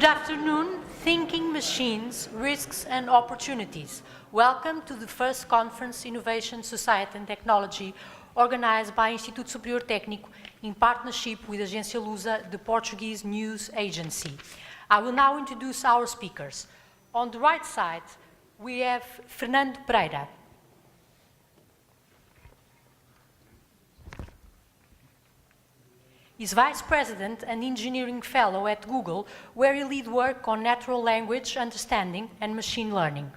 Good afternoon, Thinking Machines, Risks and Opportunities. Welcome to the first conference, Innovation, Society and Technology, organized by Instituto Superior Técnico in partnership with Agência Lusa, the Portuguese news agency. I will now introduce our speakers. On the right side, we have Fernando Pereira. He's Vice President and Engineering Fellow at Google, where he leads work on natural language understanding and machine learning.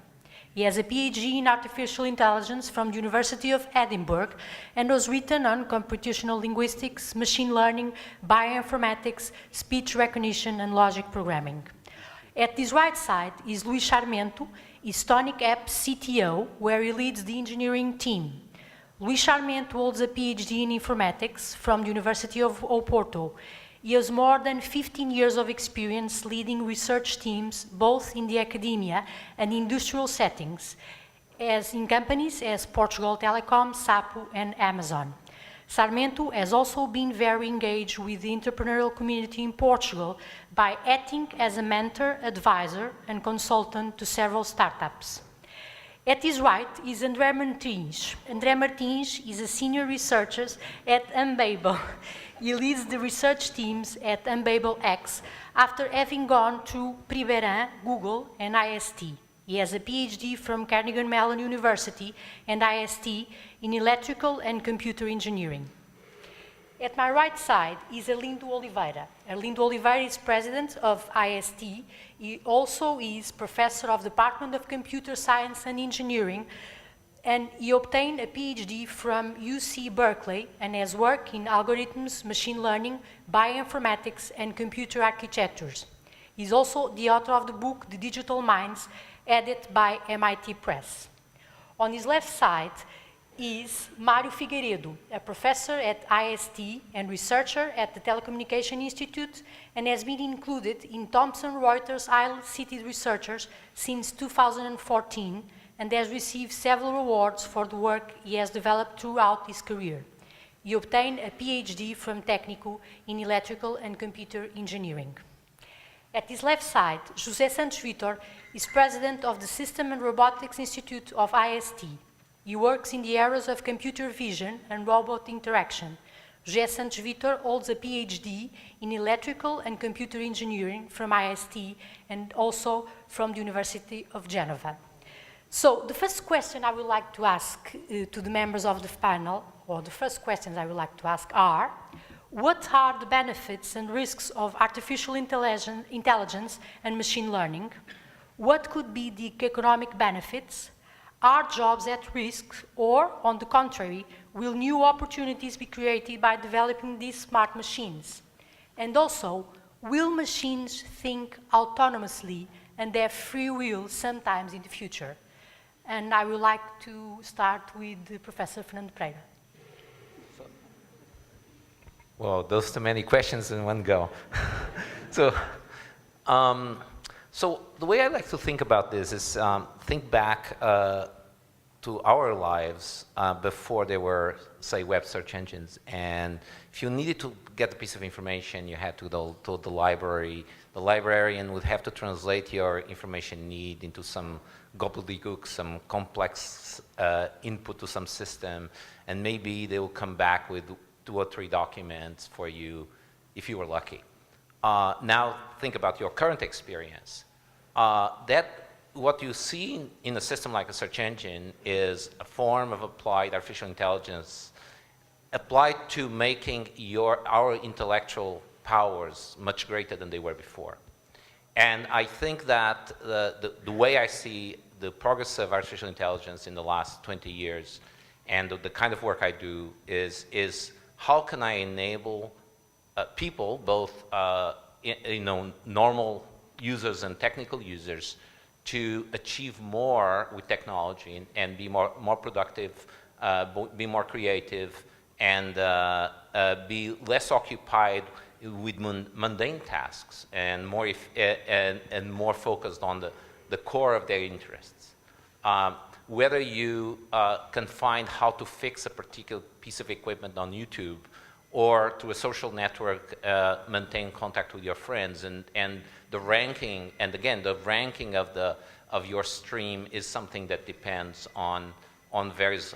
He has a PhD in Artificial Intelligence from the University of Edinburgh and has written on computational linguistics, machine learning, bioinformatics, speech recognition, and logic programming. At his right side is Luís Sarmento, Estonic App CTO, where he leads the engineering team. Luís Sarmento holds a PhD in informatics from the University of Oporto. He has more than 15 years of experience leading research teams both in the academia and industrial settings, as in companies as Portugal Telecom, Sapo, and Amazon. Sarmento has also been very engaged with the entrepreneurial community in Portugal by acting as a mentor, advisor, and consultant to several startups. At his right is André Martins. André Martins is a senior researcher at Unbabel. He leads the research teams at Unbabel X after having gone through Primeira, Google, and IST. He has a PhD from Carnegie Mellon University and IST in electrical and computer engineering. At my right side is Arlindo Oliveira. Arlindo Oliveira is president of IST. He also is professor of the Department of Computer Science and Engineering, and he obtained a PhD from UC Berkeley and has worked in algorithms, machine learning, bioinformatics, and computer architectures. He's also the author of the book, The Digital Minds, edited by MIT Press. On his left side is Mário Figueiredo, a professor at IST and researcher at the Telecommunication Institute, and has been included in Thomson Reuters Highly-Cited Researchers since 2014, and has received several awards for the work he has developed throughout his career. He obtained a PhD from Técnico in electrical and computer engineering. At his left side, José Santos Vitor is president of the System and Robotics Institute of IST. He works in the areas of computer vision and robot interaction. José Santos Vitor holds a PhD in electrical and computer engineering from IST and also from the University of Geneva. So the first question I would like to ask to the members of the panel, or the first questions I would like to ask are, what are the benefits and risks of artificial intelligence and machine learning? What could be the economic benefits? Are jobs at risk, or, on the contrary, will new opportunities be created by developing these smart machines? And also, will machines think autonomously and have free will sometimes in the future? And I would like to start with Professor Fernando Pereira. Well, those too many questions in one go. So the way I like to think about this is think back to our lives before there were, say, web search engines. And if you needed to get a piece of information, you had to go to the library. The librarian would have to translate your information need into some gobbledygook, some complex input to some system, and maybe they will come back with 2 or 3 documents for you if you were lucky. Now think about your current experience. What you see in a system like a search engine is a form of applied artificial intelligence applied to making our intellectual powers much greater than they were before. And I think that the way I see the progress of artificial intelligence in the last 20 years and the kind of work I do is how can I enable people, both normal users and technical users, to achieve more with technology and be more productive, be more creative, and be less occupied with mundane tasks and more focused on the core of their interests. Whether you can find how to fix a particular piece of equipment on YouTube, or through a social network, maintain contact with your friends, and the ranking, and again, the ranking of your stream is something that depends on various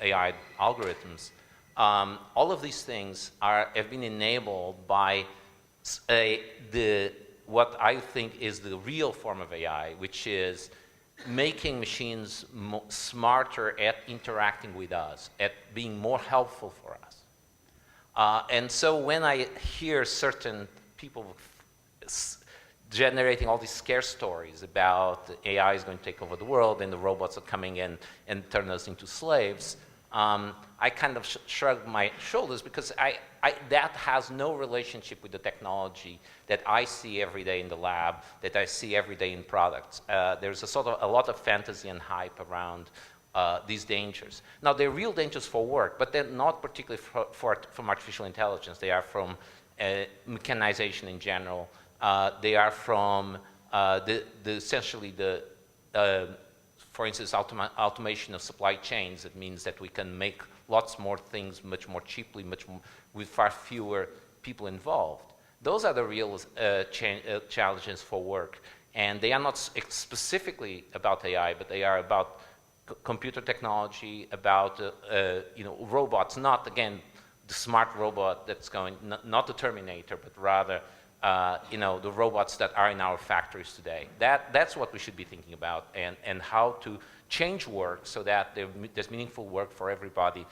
AI algorithms. All of these things have been enabled by what I think is the real form of AI, which is making machines smarter at interacting with us, at being more helpful for us. And so when I hear certain people generating all these scare stories about AI is going to take over the world and the robots are coming in and turn us into slaves, I kind of shrug my shoulders, because that has no relationship with the technology that I see every day in the lab, that I see every day in products. There's a lot of fantasy and hype around these dangers. Now, they're real dangers for work, but they're not particularly from artificial intelligence. They are from mechanization in general. They are from essentially for instance, automation of supply chains. It means that we can make lots more things much more cheaply, with far fewer people involved. Those are the real challenges for work. And they are not specifically about AI, but they are about computer technology, about robots, not, again, the smart robot that's going, not the Terminator, but rather the robots that are in our factories today. That's what we should be thinking about, and how to change work so that there's meaningful work for everybody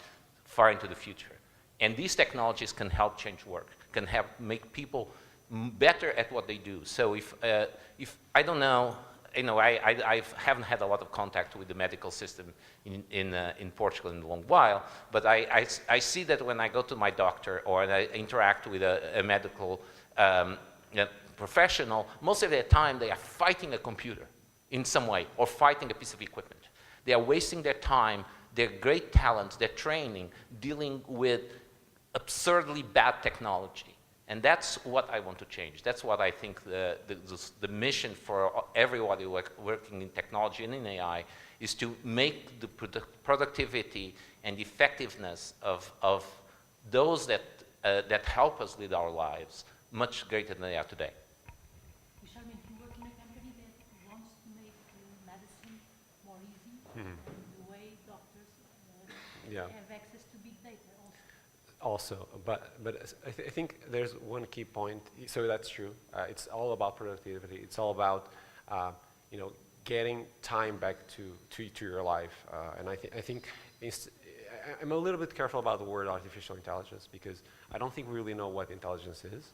far into the future. And these technologies can help change work, can help make people better at what they do. So if I don't know, I haven't had a lot of contact with the medical system in Portugal in a long while, but I see that when I go to my doctor or I interact with a medical professional, most of the time they are fighting a computer in some way or fighting a piece of equipment. They are wasting their time, their great talents, their training, dealing with absurdly bad technology. And that's what I want to change. That's what I think the mission for everybody working in technology and in AI is, to make the productivity and effectiveness of those that help us live our lives much greater than they are today. Charmin, you work in a company that wants to make medicine more easy, and the way doctors have access to big data also. But I think there's one key point. So that's true. It's all about productivity. It's all about getting time back to your life. And I think I'm a little bit careful about the word artificial intelligence, because I don't think we really know what intelligence is.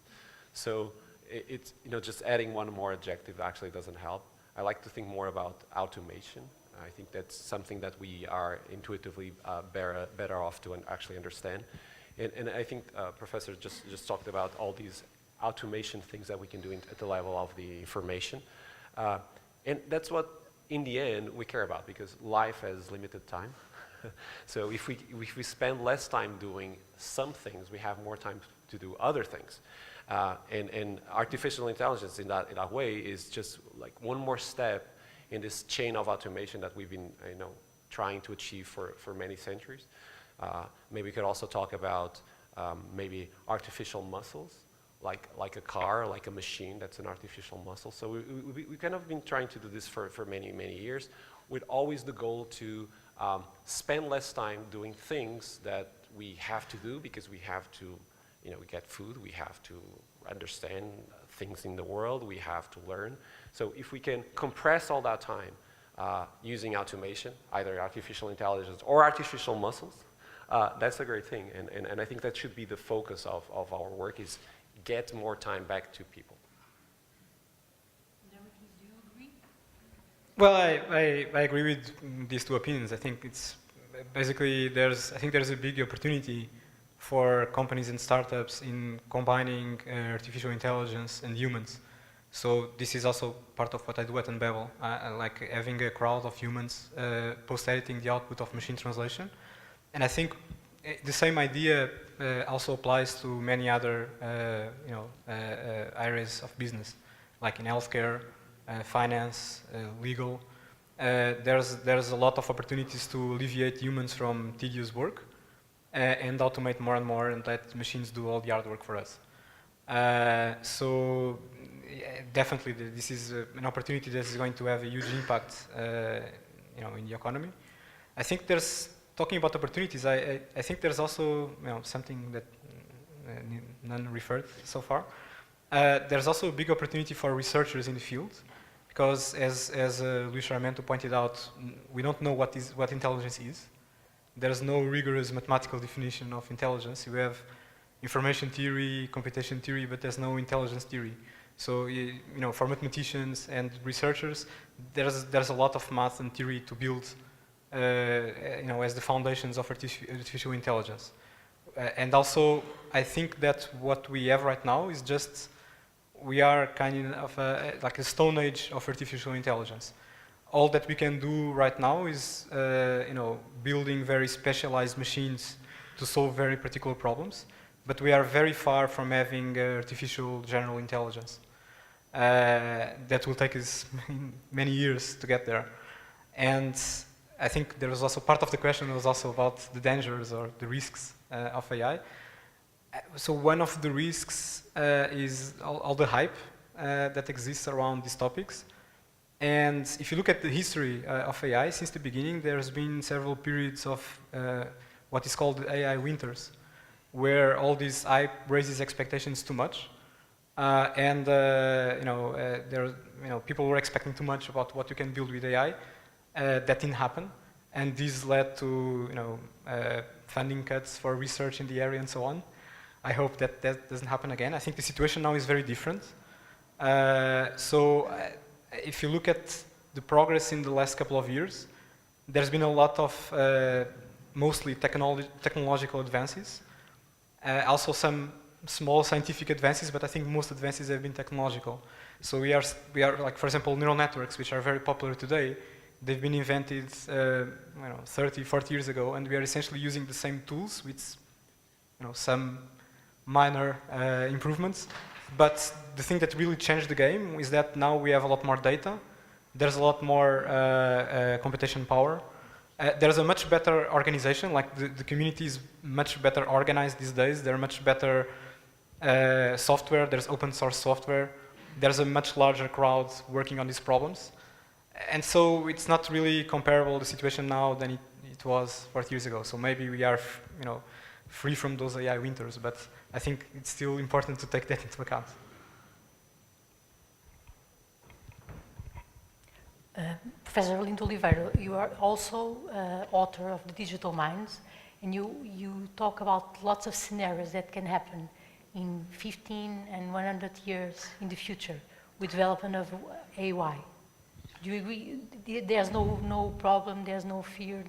So it's just adding one more adjective actually doesn't help. I like to think more about automation. I think that's something that we are intuitively better off to actually understand. And I think Professor just talked about all these automation things that we can do at the level of the information. And that's what, in the end, we care about, because life has limited time. So if we spend less time doing some things, we have more time to do other things. And artificial intelligence in that way is just like one more step in this chain of automation that we've been trying to achieve for many centuries. Maybe we could also talk about maybe artificial muscles, like a car, like a machine that's an artificial muscle. So we kind of been trying to do this for many, many years, with always the goal to spend less time doing things that we have to do because we have to, we get food, we have to understand things in the world, we have to learn. So if we can compress all that time using automation, either artificial intelligence or artificial muscles, that's a great thing. And I think that should be the focus of our work, is get more time back to people. Do you agree? Well, I agree with these two opinions. I think it's basically there's a big opportunity for companies and startups in combining artificial intelligence and humans. So this is also part of what I do at Unbevel. I like having a crowd of humans post-editing the output of machine translation. And I think the same idea also applies to many other areas of business, like in healthcare, finance, legal. There's a lot of opportunities to alleviate humans from tedious work, and automate more and more and let machines do all the hard work for us. So definitely this is an opportunity that is going to have a huge impact in the economy. I think talking about opportunities, I think there's also something that none referred so far. There's also a big opportunity for researchers in the field, because as Luis Sarmento pointed out, we don't know what intelligence is. There's no rigorous mathematical definition of intelligence. We have information theory, computation theory, but there's no intelligence theory. So for mathematicians and researchers, there's a lot of math and theory to build as the foundations of artificial intelligence. And also, I think that what we have right now is just, we are kind of like a stone age of artificial intelligence. All that we can do right now is building very specialized machines to solve very particular problems, but we are very far from having artificial general intelligence. That will take us many years to get there. And I think there was also part of the question was also about the dangers or the risks of AI. So one of the risks is all the hype that exists around these topics. And if you look at the history of AI, since the beginning, there's been several periods of what is called the AI winters, where all this hype raises expectations too much. People were expecting too much about what you can build with AI. That didn't happen, and this led to funding cuts for research in the area and so on. I hope that doesn't happen again. I think the situation now is very different. If you look at the progress in the last couple of years, there's been a lot of mostly technological advances, also some small scientific advances, but I think most advances have been technological. So we are like, for example, neural networks, which are very popular today. They've been invented 30, 40 years ago, and we are essentially using the same tools with some minor improvements. But the thing that really changed the game is that now we have a lot more data. There's a lot more computation power. There's a much better organization, like the community is much better organized these days. There are much better software, there's open source software. There's a much larger crowd working on these problems. And so it's not really comparable, the situation now, than it was 40 years ago. So maybe we are free from those AI winters, but I think it's still important to take that into account. Professor Lindo Oliveira, you are also author of The Digital Minds, and you talk about lots of scenarios that can happen in 15 and 100 years in the future with development of AI. Do you agree? There's no problem, there's no fear?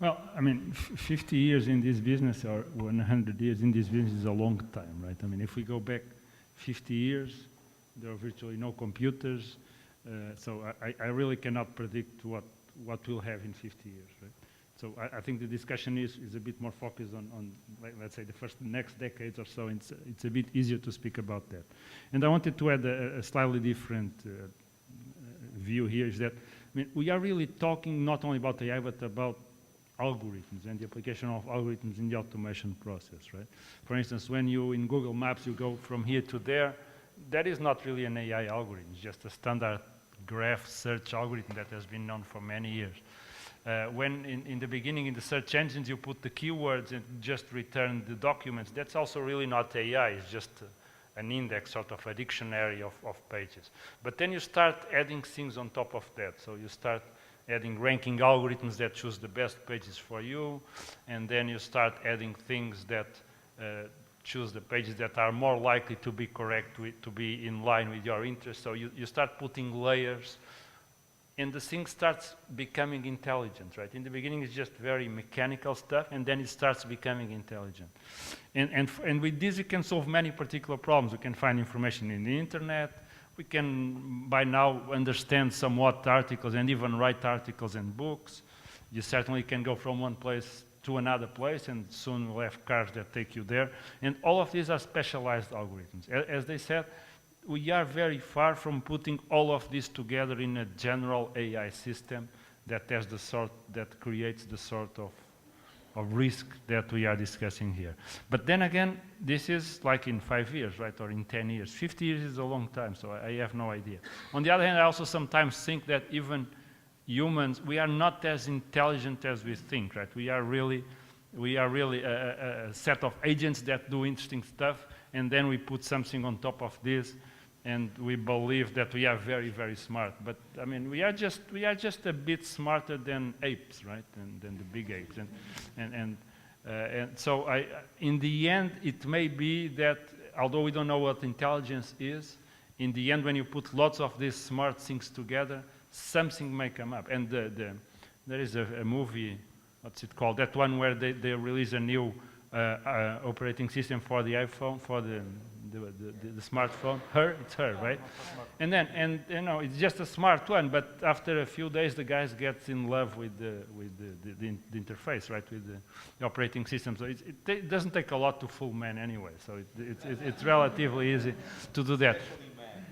Well, I mean, 50 years in this business or 100 years in this business is a long time, right? I mean, if we go back 50 years, there are virtually no computers, so I really cannot predict what we'll have in 50 years, right? So I think the discussion is a bit more focused on let's say, the next decades or so. It's a bit easier to speak about that. And I wanted to add a slightly different view here, is that, I mean, we are really talking not only about AI, but about algorithms and the application of algorithms in the automation process, right? For instance, when you, in Google Maps, you go from here to there, that is not really an AI algorithm. It's just a standard graph search algorithm that has been known for many years. When in the beginning in the search engines you put the keywords and just return the documents, that's also really not AI, it's just an index, sort of a dictionary of pages. But then you start adding things on top of that. So you start adding ranking algorithms that choose the best pages for you, and then you start adding things that choose the pages that are more likely to be correct, to be in line with your interests. So you start putting layers, and the thing starts becoming intelligent, right? In the beginning, it's just very mechanical stuff, and then it starts becoming intelligent. And with this, we can solve many particular problems. We can find information in the internet. We can, by now, understand somewhat articles and even write articles and books. You certainly can go from one place to another place, and soon we'll have cars that take you there. And all of these are specialized algorithms. As they said, we are very far from putting all of this together in a general AI system that has that creates the sort of risk that we are discussing here. But then again, this is like in 5 years, right, or in 10 years. 50 years is a long time, so I have no idea. On the other hand, I also sometimes think that even humans, we are not as intelligent as we think, right? We are really a set of agents that do interesting stuff, and then we put something on top of this, and we believe that we are very, very smart. But I mean, we are just a bit smarter than apes, right? Than the big apes. And so in the end, it may be that, although we don't know what intelligence is, in the end, when you put lots of these smart things together, something may come up. And there is a movie, what's it called? That one where they release a new operating system for the iPhone, for the smartphone. It's her, right? And you know, it's just a smart one, but after a few days, the guy gets in love with the interface, right, with the operating system. So it doesn't take a lot to fool man anyway. So it's relatively easy to do that.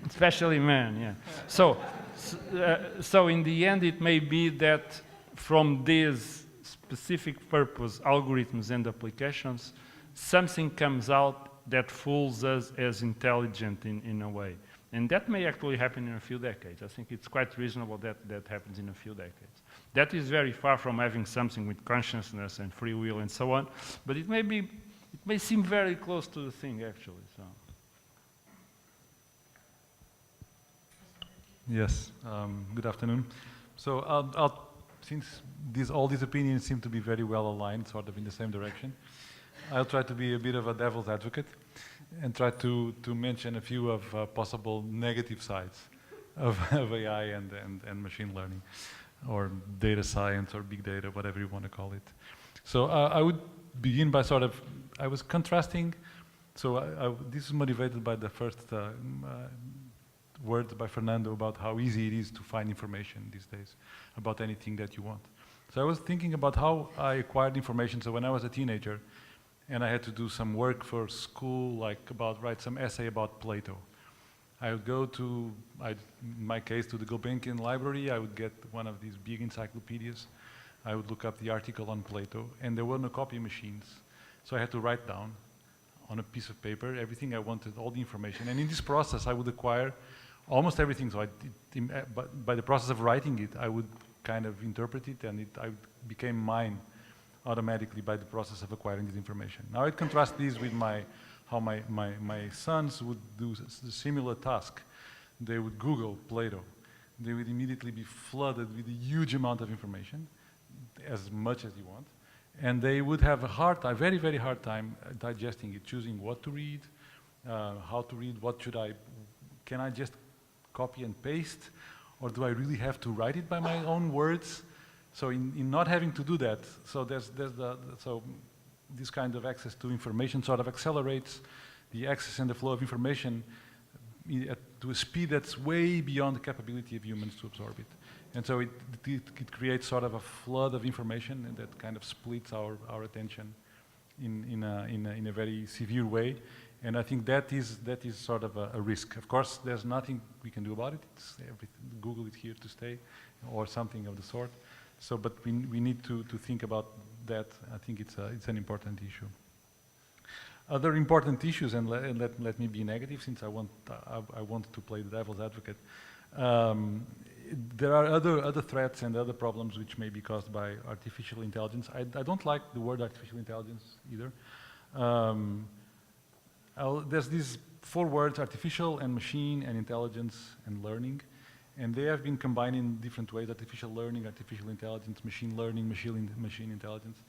Especially man, yeah. So in the end, it may be that from these specific purpose algorithms and applications, something comes out that fools us as intelligent in a way. And that may actually happen in a few decades. I think it's quite reasonable that happens in a few decades. That is very far from having something with consciousness and free will and so on, but it may seem very close to the thing actually. So. Yes, good afternoon. So since all these opinions seem to be very well aligned, sort of in the same direction, I'll try to be a bit of a devil's advocate and try to mention a few of possible negative sides of AI and machine learning, or data science, or big data, whatever you want to call it. So I would begin by I was contrasting, so this is motivated by the first words by Fernando about how easy it is to find information these days about anything that you want. So I was thinking about how I acquired information. So when I was a teenager and I had to do some work for school, like write some essay about Plato, I would go to, in my case, to the Gulbenkian library. I would get one of these big encyclopedias. I would look up the article on Plato, and there were no copy machines. So I had to write down on a piece of paper everything I wanted, all the information. And in this process, I would acquire almost everything. So by the process of writing it, I would kind of interpret it, and I became mine automatically by the process of acquiring this information. Now I contrast these with how my sons would do the similar task. They would Google Plato. They would immediately be flooded with a huge amount of information, as much as you want, and they would have a very, very hard time digesting it, choosing what to read, how to read, can I just copy and paste, or do I really have to write it by my own words? So in not having to do that, so so this kind of access to information sort of accelerates the access and the flow of information to a speed that's way beyond the capability of humans to absorb it. And so it creates sort of a flood of information, and that kind of splits our attention in a very severe way. And I think that is sort of a risk. Of course, there's nothing we can do about it. Google is here to stay, or something of the sort. So, but we need to think about that. I think it's an important issue. Other important issues, and let me be negative, since I want to play the devil's advocate. There are other threats and other problems which may be caused by artificial intelligence. I don't like the word artificial intelligence either. There's these 4 words: artificial and machine and intelligence and learning, and they have been combined in different ways: artificial learning, artificial intelligence, machine learning, machine intelligence.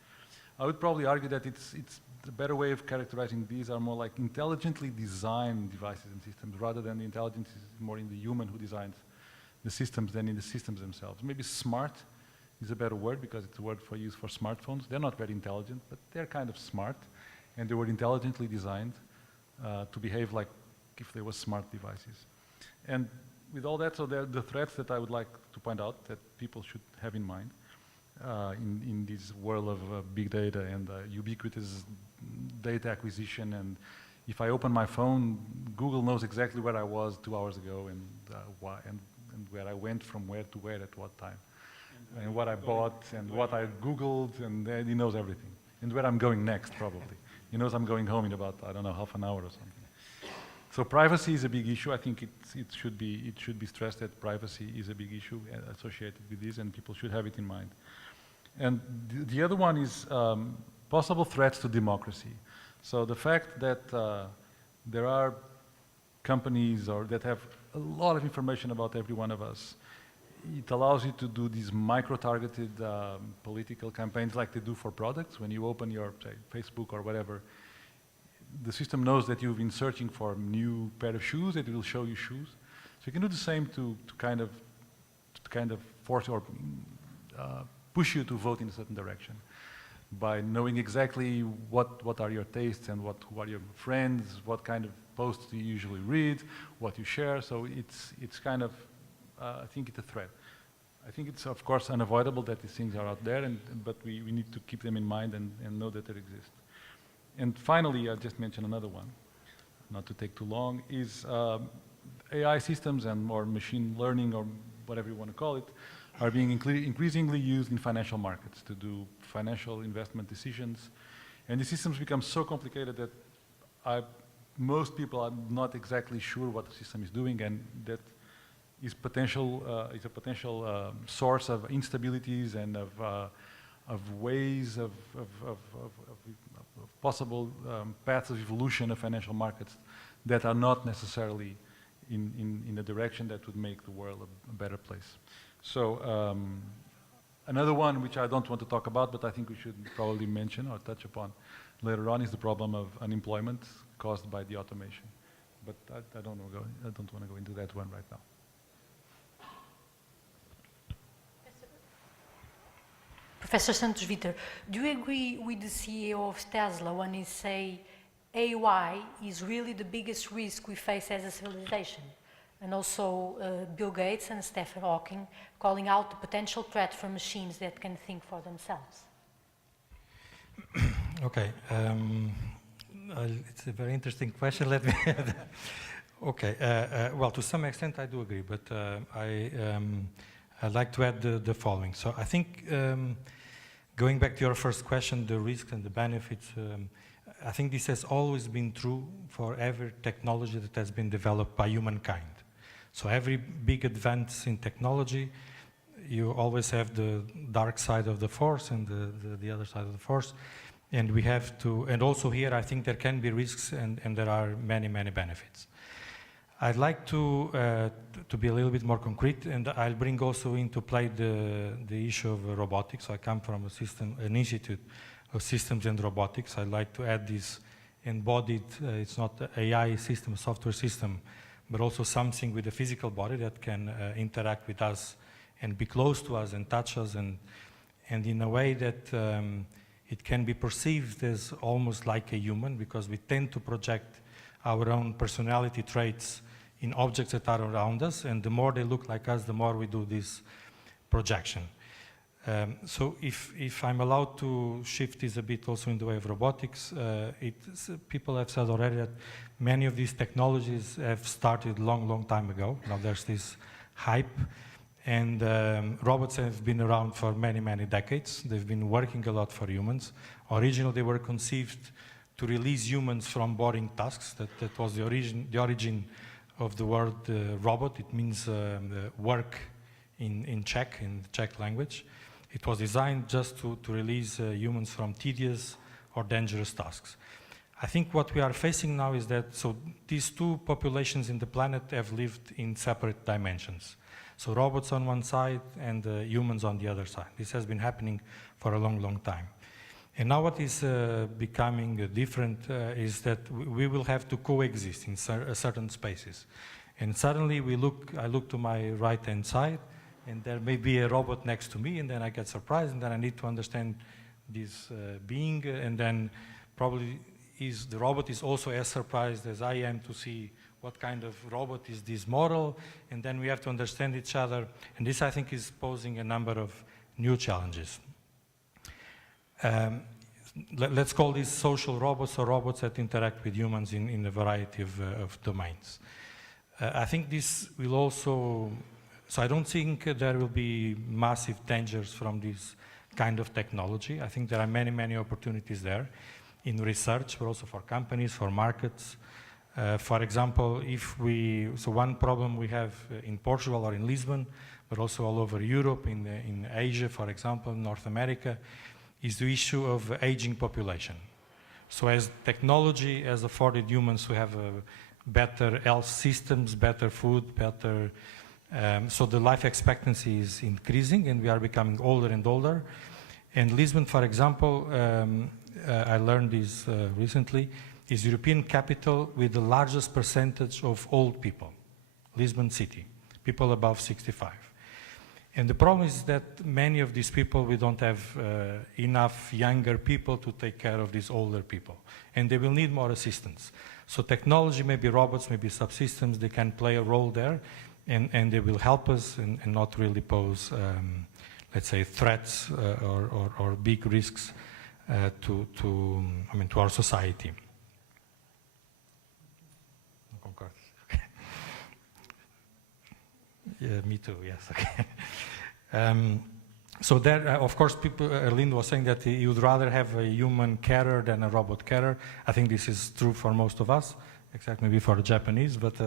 I would probably argue that it's the better way of characterizing these are more like intelligently designed devices and systems, rather than the intelligence is more in the human who designs the systems than in the systems themselves. Maybe smart is a better word, because it's a word used for smartphones. They're not very intelligent, but they're kind of smart, and they were intelligently designed to behave like if they were smart devices. And with all that, so there are the threats that I would like to point out that people should have in mind in this world of big data and ubiquitous data acquisition. And if I open my phone, Google knows exactly where I was 2 hours ago, and why, and where I went from where to where at what time, and what I bought and what I Googled, and he knows everything. and where I'm going next, probably. He knows I'm going home in about, I don't know, half an hour or something. So privacy is a big issue. I think it should be stressed that privacy is a big issue associated with this, and people should have it in mind. And the other one is possible threats to democracy. So the fact that there are companies that have a lot of information about every one of us, it allows you to do these micro-targeted political campaigns like they do for products. When you open your, say, Facebook or whatever, the system knows that you've been searching for a new pair of shoes, that it will show you shoes. So you can do the same to kind of force or push you to vote in a certain direction by knowing exactly what are your tastes and who are your friends, what kind of posts you usually read, what you share. So it's kind of, I think it's a threat. I think it's of course unavoidable that these things are out there, but we need to keep them in mind and know that they exist. And finally, I'll just mention another one, not to take too long, is AI systems or machine learning or whatever you want to call it, are being increasingly used in financial markets to do financial investment decisions. And the systems become so complicated that most people are not exactly sure what the system is doing, and that is a potential source of instabilities and of ways of possible paths of evolution of financial markets that are not necessarily in a direction that would make the world a better place. So another one which I don't want to talk about, but I think we should probably mention or touch upon later on, is the problem of unemployment caused by the automation. But I don't want to go into that one right now. Professor Santos Vitor, do you agree with the CEO of Tesla when he say AI is really the biggest risk we face as a civilization? And also Bill Gates and Stephen Hawking calling out the potential threat from machines that can think for themselves. Okay, it's a very interesting question. Let me. Okay, well, to some extent I do agree, but I'd like to add the following. So I think, going back to your first question, the risks and the benefits, I think this has always been true for every technology that has been developed by humankind. So every big advance in technology, you always have the dark side of the force and the other side of the force. And we have to, and also here I think there can be risks and there are many, many benefits. I'd like to be a little bit more concrete, and I'll bring also into play the issue of robotics. I come from an Institute of Systems and Robotics. I'd like to add this embodied, it's not an AI system, a software system, but also something with a physical body that can interact with us and be close to us and touch us, and in a way that it can be perceived as almost like a human, because we tend to project our own personality traits in objects that are around us, and the more they look like us, the more we do this projection. So if I'm allowed to shift this a bit also in the way of robotics, people have said already that many of these technologies have started long time ago. Now there's this hype, and robots have been around for many, many decades. They've been working a lot for humans. Originally they were conceived to release humans from boring tasks. That was the origin of the word robot. It means work in Czech language. It was designed just to release humans from tedious or dangerous tasks. I think what we are facing now is that, so these two populations in the planet have lived in separate dimensions. So robots on one side and humans on the other side. This has been happening for a long time. And now what is becoming different is that we will have to coexist in certain spaces. And suddenly I look to my right-hand side, and there may be a robot next to me, and then I get surprised, and then I need to understand this being, and then probably the robot is also as surprised as I am to see what kind of robot is this model, and then we have to understand each other. And this, I think, is posing a number of new challenges. Let's call these social robots, or robots that interact with humans in a variety of domains. I think this will also, so I don't think there will be massive dangers from these kind of technology. I think there are many, many opportunities there in research, but also for companies, for markets. For example, so one problem we have in Portugal or in Lisbon, but also all over Europe, in Asia, for example, North America, is the issue of aging population. So as technology has afforded humans to have better health systems, better food, better, so the life expectancy is increasing and we are becoming older and older. And Lisbon, for example, I learned this recently, is European capital with the largest percentage of old people, Lisbon city, people above 65. And the problem is that many of these people, we don't have enough younger people to take care of these older people. And they will need more assistance. So technology, maybe robots, maybe subsystems, they can play a role there. And they will help us and not really pose, let's say, threats or big risks to our society. Yeah, me too, yes, okay. So there, of course, people, Erlinde was saying that he would rather have a human carer than a robot carer. I think this is true for most of us, except maybe for the Japanese, but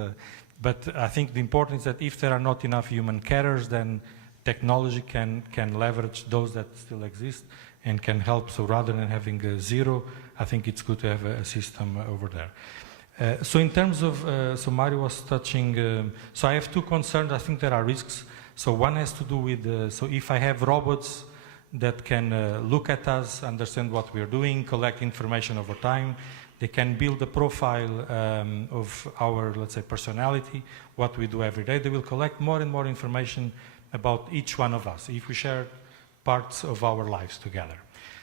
I think the important is that if there are not enough human carers, then technology can leverage those that still exist and can help. So rather than having a zero, I think it's good to have a system over there. So in terms of, so Mario was touching, so I have two concerns. I think there are risks. So one has to do with, so if I have robots that can look at us, understand what we're doing, collect information over time, they can build a profile of our, let's say, personality, what we do every day. They will collect more and more information about each one of us if we share parts of our lives together.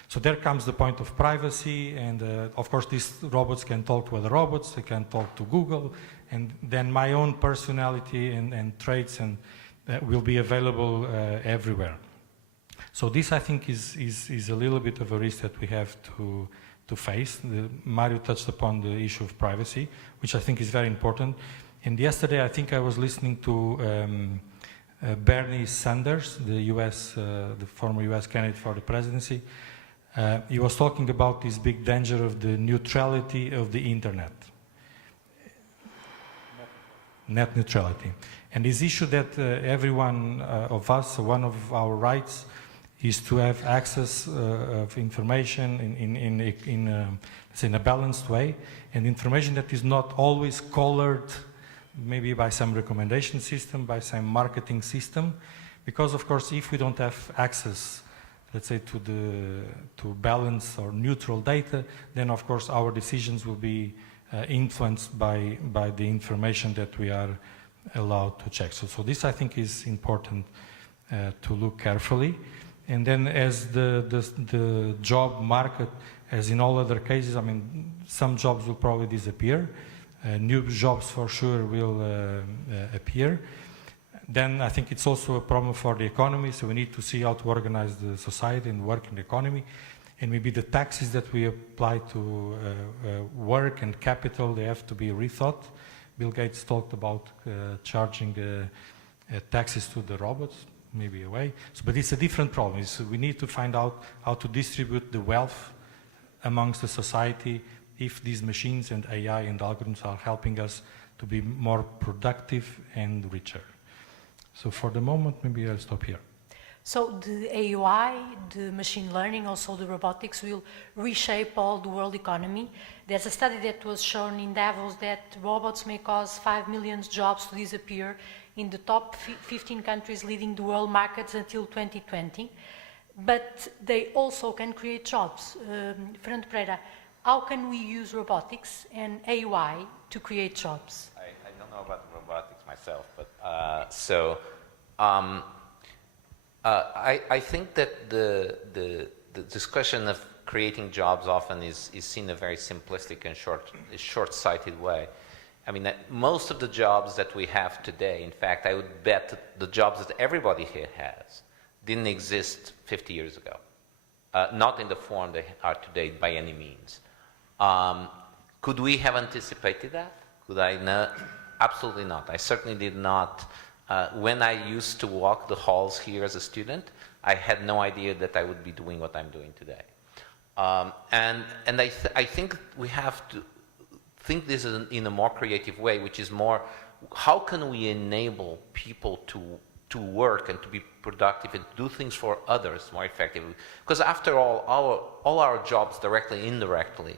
So there comes the point of privacy, and of course these robots can talk to other robots, they can talk to Google, and then my own personality and traits will be available everywhere. So this, I think, is a little bit of a risk that we have to face. Mario touched upon the issue of privacy, which I think is very important. And yesterday, I think I was listening to Bernie Sanders, the former US candidate for the presidency. He was talking about this big danger of the neutrality of the internet. Net neutrality. And this issue that every one of us, one of our rights, is to have access of information in a balanced way, and information that is not always colored maybe by some recommendation system, by some marketing system, because of course if we don't have access, let's say, to balance or neutral data, then of course our decisions will be influenced by the information that we are allowed to check. So this, I think, is important to look carefully. And then as the job market, as in all other cases, I mean, some jobs will probably disappear. New jobs for sure will appear. Then I think it's also a problem for the economy, so we need to see how to organize the society and work in the economy. And maybe the taxes that we apply to work and capital, they have to be rethought. Bill Gates talked about charging taxes to the robots, maybe a way. So, but it's a different problem. We need to find out how to distribute the wealth amongst the society if these machines and AI and algorithms are helping us to be more productive and richer. So for the moment, maybe I'll stop here. So the AI, the machine learning, also the robotics will reshape all the world economy. There's a study that was shown in Davos that robots may cause 5 million jobs to disappear in the top 15 countries leading the world markets until 2020. But they also can create jobs. Fernando Pereira, how can we use robotics and AI to create jobs? I don't know about robotics myself, but I think that the discussion of creating jobs often is seen in a very simplistic and short-sighted way. I mean, that most of the jobs that we have today, in fact, I would bet the jobs that everybody here has didn't exist 50 years ago. Not in the form they are today by any means. Could we have anticipated that? Could I know? Absolutely not. I certainly did not. When I used to walk the halls here as a student, I had no idea that I would be doing what I'm doing today. And I think we have to think this in a more creative way, which is more, how can we enable people to work and to be productive and do things for others more effectively? Because after all our jobs, directly, indirectly,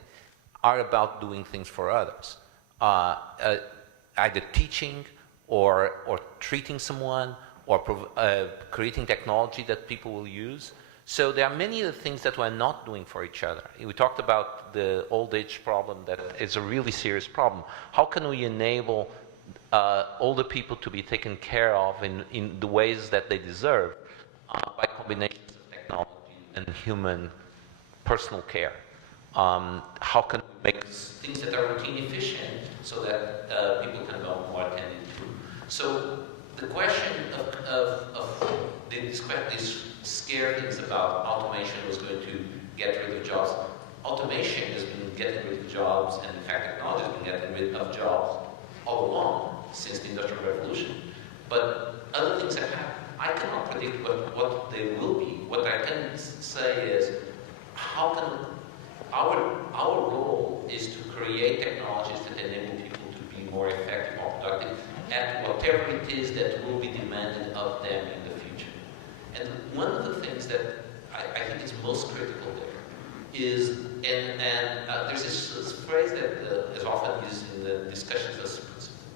are about doing things for others. Either teaching or treating someone or creating technology that people will use. So there are many of the things that we're not doing for each other. We talked about the old age problem, that is a really serious problem. How can we enable older people to be taken care of in the ways that they deserve by combinations of technology and human personal care? How can we make things that are routine efficient so that people can go more attended to? So the question of these scare things about automation was going to get rid of jobs. Automation has been getting rid of jobs, and in fact technology has been getting rid of jobs all along since the Industrial Revolution. But other things have happened. I cannot predict what they will be. What I can say is, how can our goal is to create technologies that enable people to be more effective, more productive, at whatever it is that will be demanded of them in the future. And one of the things that I think is most critical there is, and there's this phrase that is often used in the discussions of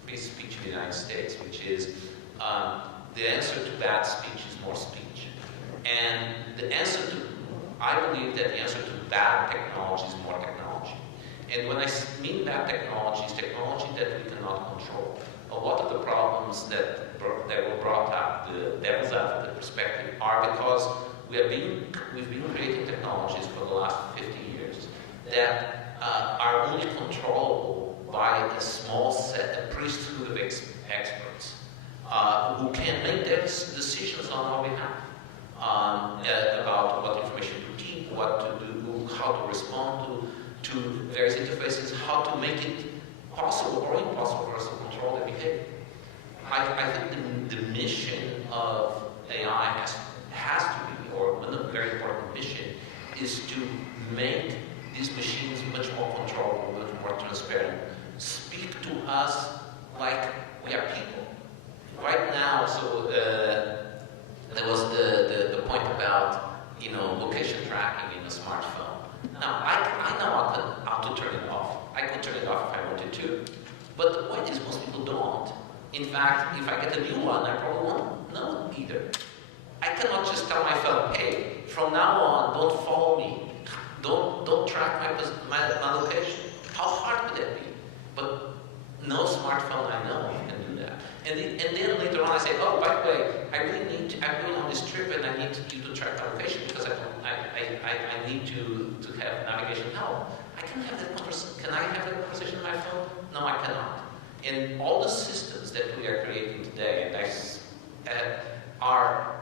free speech in the United States, which is the answer to bad speech is more speech. And I believe that the answer to bad technology is more technology. And when I mean bad technology, it's technology that we cannot control. A lot of the problems that were brought up, the devil's advocate perspective, are because we've been creating technologies for the last 50 years that are only controllable by a small set, a priesthood of experts who can make their decisions on our behalf about what information to keep, what to do, how to respond to various interfaces, how to make it possible or impossible for us to control their behavior. I think the mission of AI has to be, or one of the very important mission, is to make these machines much more controllable, much more transparent. Speak to us like we are people. Right now, so there was the point about, location tracking in a smartphone. Now, I know how to turn it off. I could turn it off if I wanted to. But the point is, most people don't. In fact, if I get a new one, I probably won't know either. I cannot just tell my phone, hey, from now on, don't follow me. Don't track my location. How hard could that be? But no smartphone I know can do that. And then later on I say, oh, by the way, I'm going on this trip and I need you to track my location because I need to have navigation help. I can have that conversation. Can I have that conversation on my phone? No, I cannot. And all the systems that we are creating today are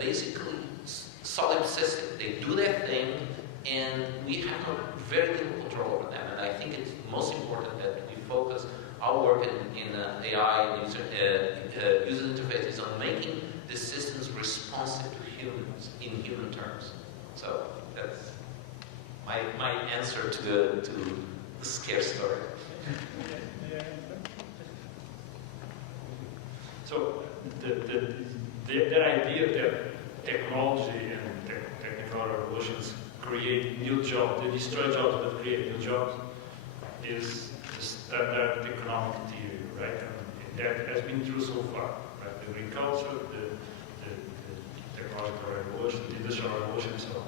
basically solipsistic. They do their thing, and we have very little control over them. And I think it's most important that we focus our work in AI and user interfaces on making the systems responsive to humans in human terms. So that's my answer to the scare story. So the idea that technology and technical revolutions create new jobs, they destroy jobs but create new jobs, is the standard economic theory, right? And that has been true so far, right? The agriculture, the technological revolution, the industrial revolution, and so on.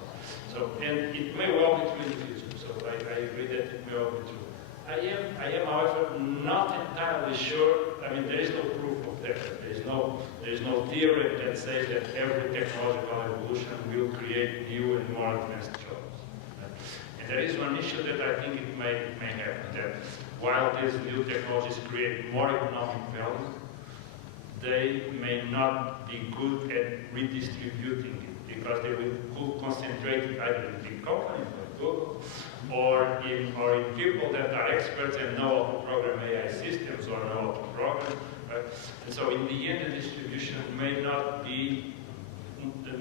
So, and it may well be true in the future. So I agree that it may well be true. I am, however, not entirely sure. I mean, there is no proof of that. There is no theory that says that every technological evolution will create new and more advanced jobs. Right? And there is one issue that I think it may happen, that while these new technologies create more economic value, they may not be good at redistributing it because they will concentrate it either in big companies like Google or in people that are experts and know how to program AI systems or know how to program. Right? And so in the end, the distribution may not be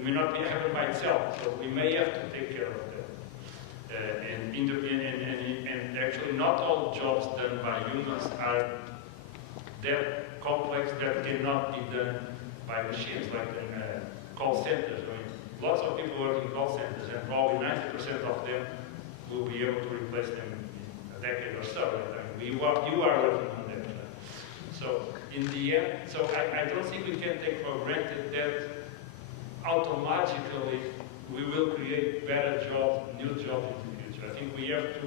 may not be happen by itself. So we may have to take care of that. And actually, not all jobs done by humans are that complex that cannot be done by machines, like in call centers. I mean, lots of people work in call centers, and probably 90% of them will be able to replace them in a decade or so. I mean, you are working on that. So in the end, so I don't think we can take for granted that automatically we will create better jobs, new jobs in the future. I think we have to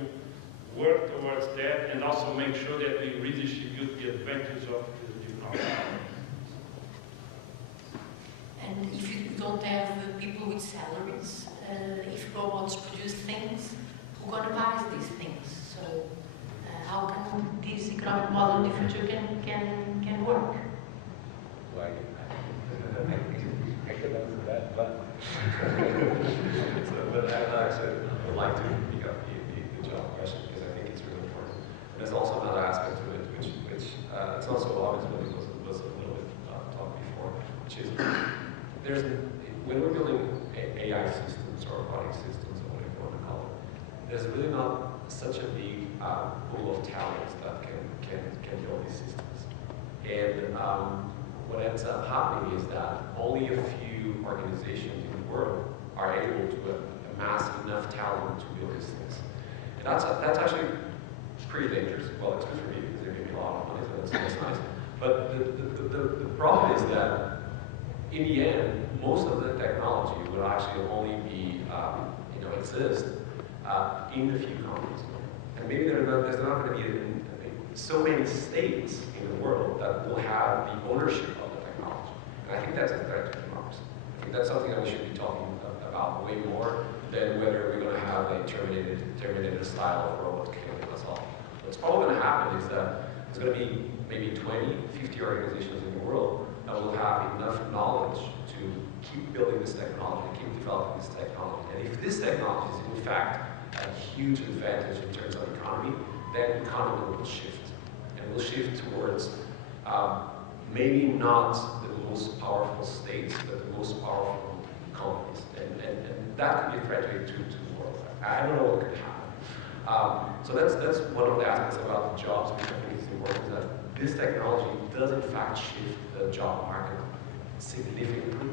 work towards that and also make sure that we redistribute the advantage of the technology. And if you don't have people with salaries, if robots produce things, who's going to buy these things? So how can this economic model in the future can work? Well, I could answer that, but but I actually would like to pick up the job question because I think it's really important. And there's also another aspect to it, which it's not so obvious, but it was a little bit talked before, which is when we're building AI systems or robotic systems or whatever you want to call it, there's really not such a big pool of talents that can build these systems. And what ends up happening is that only a few organizations in the world are able to amass enough talent to build these things. And that's actually pretty dangerous. Well, it's good for me because they're giving me a lot of money, so that's nice. But the problem is that in the end, most of the technology will actually only be, exist in a few companies. And maybe there's not going to be so many states in the world that will have the ownership of the technology. And I think that's a threat to democracy. I think that's something that we should be talking about way more than whether we're going to have a Terminator style of robot killing us all. What's probably going to happen is that there's going to be maybe 20, 50 organizations in the world that will have enough knowledge to keep building this technology, keep developing this technology. And if this technology is in fact a huge advantage in terms of economy, then economy will shift. And will shift towards maybe not the most powerful states, but the most powerful companies. And that could be a threat to the world. I don't know what could happen. So that's one of the aspects about the jobs which I think is important, is that this technology does in fact shift the job market significantly,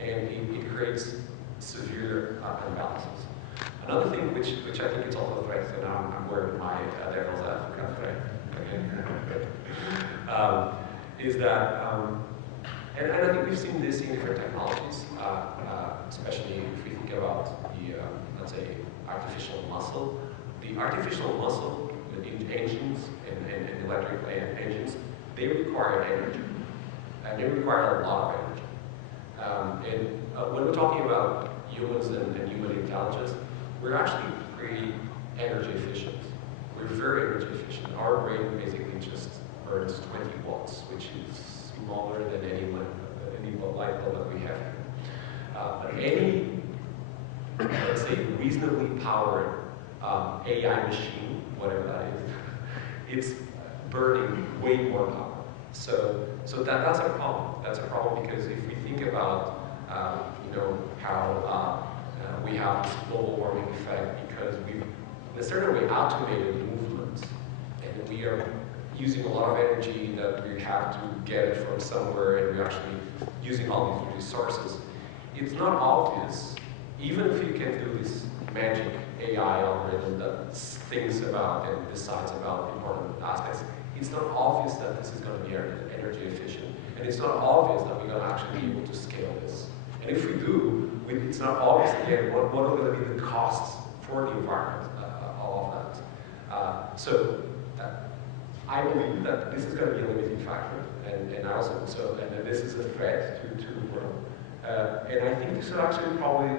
and it creates severe imbalances. Another thing which I think is also a threat, and I'm wearing my devil's advocate, right? Is that, and I think we've seen this in different technologies, especially if we think about the, let's say, artificial muscle. The artificial muscle in engines and electric engines, they require energy, and they require a lot of energy. And when we're talking about humans and human intelligence, we're actually pretty energy efficient. We're very energy efficient. Our brain basically just burns 20 watts, which is smaller than any light bulb that we have. But any, let's say, reasonably powered AI machine, whatever that is, it's burning way more power. So that's a problem. That's a problem because if we think about, how we have this global warming effect because we've, in a certain way, automated movements, and we are using a lot of energy that we have to get it from somewhere, and we're actually using all these resources. It's not obvious, even if you can do this magic AI algorithm that thinks about and decides about important aspects, it's not obvious that this is going to be energy efficient, and it's not obvious that we're going to actually be able to scale this. And if we do, it's not obvious again what are going to be the costs for the environment, all of that. I believe that this is going to be a limiting factor, and this is a threat to the world. And I think this will actually probably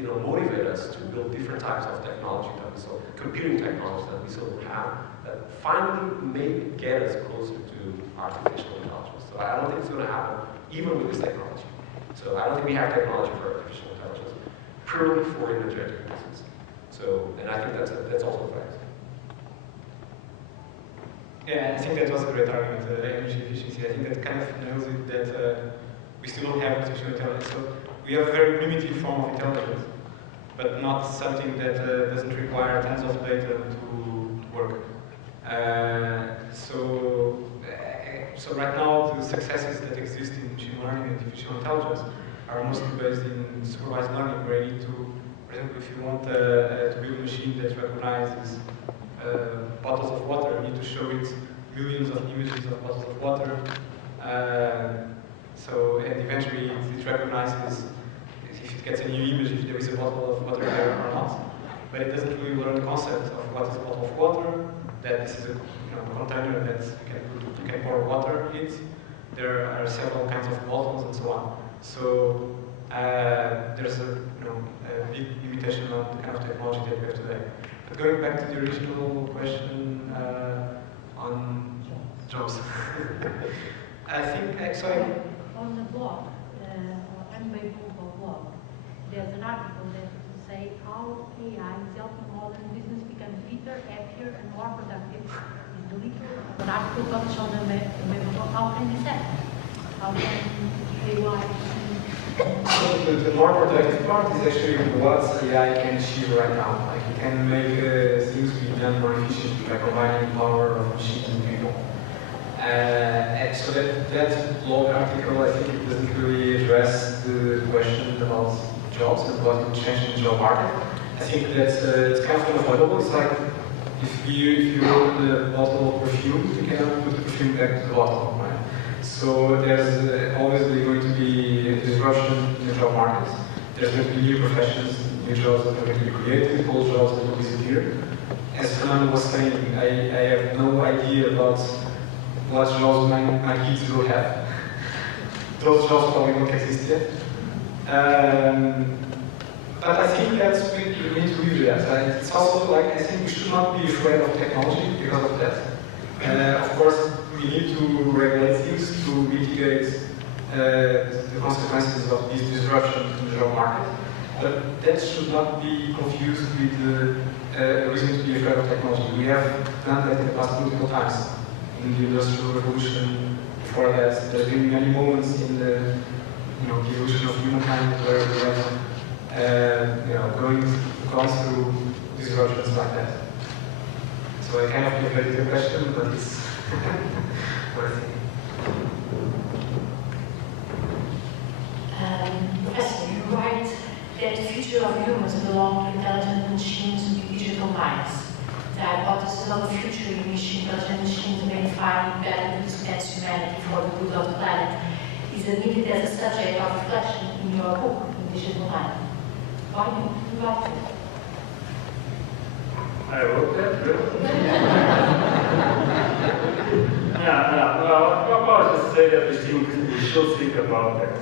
motivate us to build different types of technology that we still, computing technology that we still have, that finally may get us closer to artificial intelligence. So I don't think it's going to happen even with this technology. So I don't think we have technology for artificial intelligence, purely for energetic reasons. So, and I think that's also a fact. Yeah, I think that was a great argument, energy efficiency. I think that kind of nails it that we still don't have artificial intelligence. So we have a very primitive form of intelligence, but not something that doesn't require tons of data to work. So right now, the successes that exist in machine learning and artificial intelligence are mostly based in supervised learning, where you need to, for example, if you want to build a machine that recognizes bottles of water, you need to show it millions of images of bottles of water. And eventually it recognizes if it gets a new image, if there is a bottle of water there or not. But it doesn't really learn the concept of what is a bottle of water, that this is a container that you can pour water in. There are several kinds of bottles and so on. So there's a big limitation on the kind of technology that we have today. But going back to the original question on jobs, I think, sorry? On the blog, unbelievable blog, there's an article that says how AI is helping modern business become fitter, happier, and more productive. Is the literal an article published on the blog? How can you say? How can AI? So the more productive part is actually what AI can achieve right now. Like it can make things be done more efficiently by combining the power of machines and people. And so that blog article, I think it doesn't really address the question about jobs and what will change in the job market. I think that's it's kind of unavoidable. It's like if you open a bottle of perfume, you cannot put the perfume back to the bottle, right? So there's obviously going to be a disruption in the job market. There's going to be new professions, new jobs that are going to be created, old jobs that will disappear. As Fernando was saying, I have no idea about what jobs my kids will have. Those jobs probably don't exist yet. But I think that's we need to live with that. It's also like, I think we should not be afraid of technology because of that. Of course, we need to regulate things to mitigate the consequences of this disruption in the job market. But that should not be confused with a reason to be afraid of technology. We have done that in the past multiple times. In the Industrial Revolution, before that, there's been many moments in the the evolution of humankind where we have gone through disruptions like that. So I kind of evaded your question, but it's what I think. Professor, you write that the future of humans belong to intelligent machines with digital minds. The hypothesis of a future in which intelligent machines may find better to dispense humanity for the good of the planet is admitted as a subject of reflection in your book, in Digital Mind. Why do you write it? I wrote that, really? Well, I'll just say that we should think about that.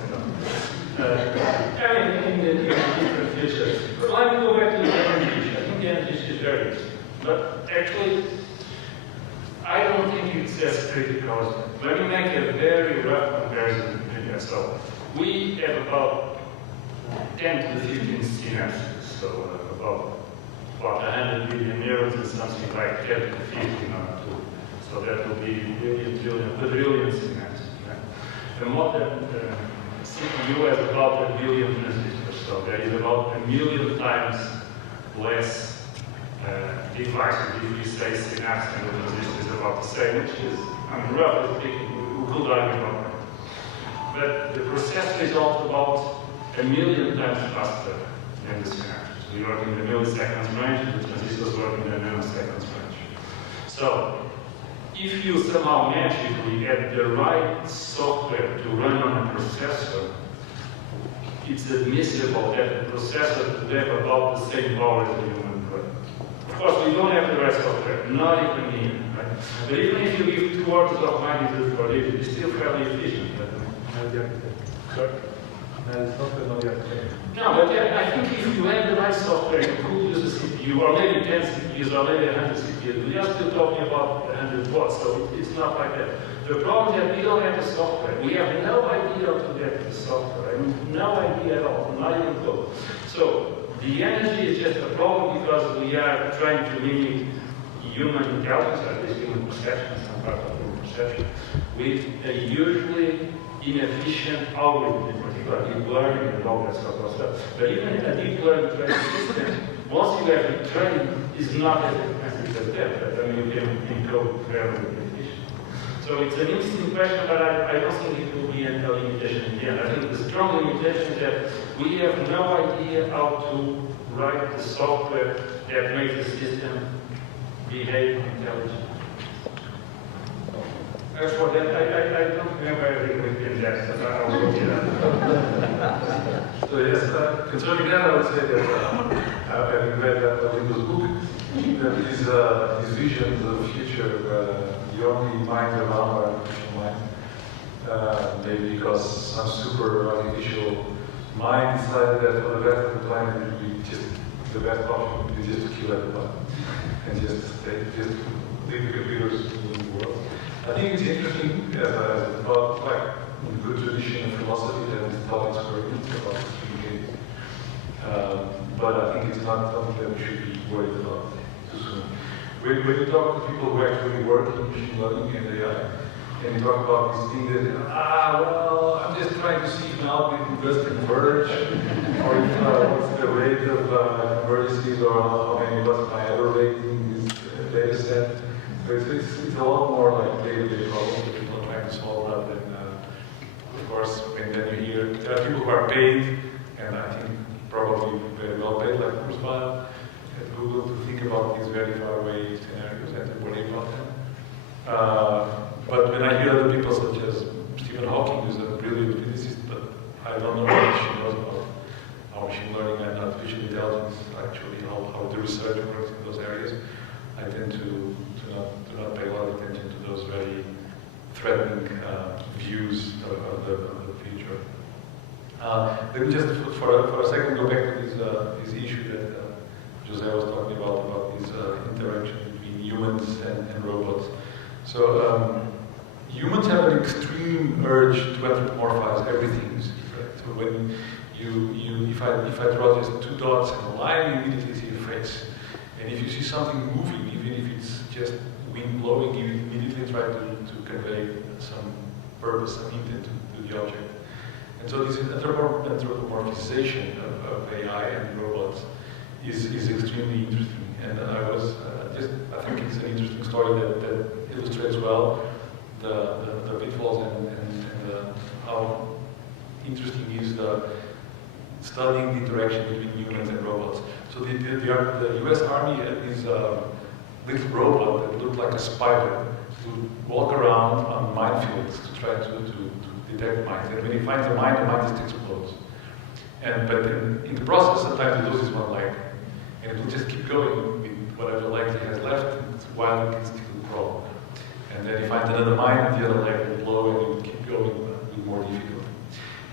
In the different futures. But let me go back to the energy issue. I think the energy issue is very interesting. But actually, I don't think it's as critical as that. Let me make a very rough comparison between that. So, we have about 10 to the 15 synapses, so about 100 billion neurons and something like 10 to 15 or 2. So that will be quadrillion synapses. Right? The modern CPU has about 1 billion transistors, so there is about 1 million times less devices. If we say synapse and the transistor is about the same, which is, roughly speaking, we could argue about that. But the processor is also about 1 million times faster than the synapse. We work in the milliseconds range, the transistors work in the nanoseconds range. So, if you somehow magically get the right software to run on a processor, it's admissible that the processor could have about the same power as the human brain. Of course, we don't have the right software, not even here. Right? But even if you give 2 orders of magnitude for it, it's still fairly efficient. Sorry? No, but I think if you have the right software, you could use a CPU, or maybe 10 CPUs, or maybe 100 CPUs. We are still talking about 100 watts, so it's not like that. The problem is that we don't have the software. We have no idea how to get the software. No idea at all, not even close. So the energy is just a problem because we are trying to mimic human intelligence, at least human perception, some part of human perception, with a usually inefficient algorithm in particular. deep learning and all that sort of stuff. But even in a deep learning training system, once you have it trained, it's not as expensive as that. But I mean, you can encode very efficient. So it's an interesting question, but I don't think it will be a limitation in the end. I think the strong limitation is that we have no idea how to write the software that makes the system behave intelligently. As for that, I don't remember everything in that, so I will look it up. So yes, concerning that, I would say that having read that Windows book, there is this vision of the future where the only mind around are artificial mind. Maybe because some super artificial mind decided that for the rest of the planet it would be just the best option would be just to kill everybody and just leave the computers in the world. I think it's interesting about like in the good tradition of philosophy that these topics were about communicating. But I think it's not something that we should be worried about too soon. When you talk to people who actually work in machine learning and AI, and you talk about this thing that, well, I'm just trying to see if an algorithm does converge, or if, what's the rate of convergences, or what's my error rate in this data set. So it's a lot more like day-to-day problems that people are trying to solve rather than, of course, when then you hear there are people who are paid, and I think probably very well paid, like Kurzweil at Google, to think about these very far away scenarios and to worry about them. But when I hear other people such as Stephen Hawking, who's a brilliant physicist, but I don't know how much he knows about how machine learning and artificial intelligence, actually how the research works in those areas, I tend to not pay a lot of attention to those very threatening views of the future. Let me just, for a second, go back to this issue that Jose was talking about this interaction between humans and robots. So humans have an extreme urge to anthropomorphize everything you see, right? So when if I draw just two dots and a line, you immediately see a face. And if you see something moving, even if it's just wind blowing, you immediately try to convey some purpose, some intent to the object. And so this anthropomorphization of AI and robots is extremely interesting. And I think it's an interesting story that illustrates well the pitfalls and how interesting is the studying the interaction between humans and robots. So the US Army had this little robot that looked like a spider to walk around on minefields to try to detect mines. And when he finds a mine just explodes. But in the process, sometimes he loses one leg. And it will just keep going with whatever legs he has left while it can still crawl. And then he finds another mine, and the other leg will blow, and it will keep going with more difficulty.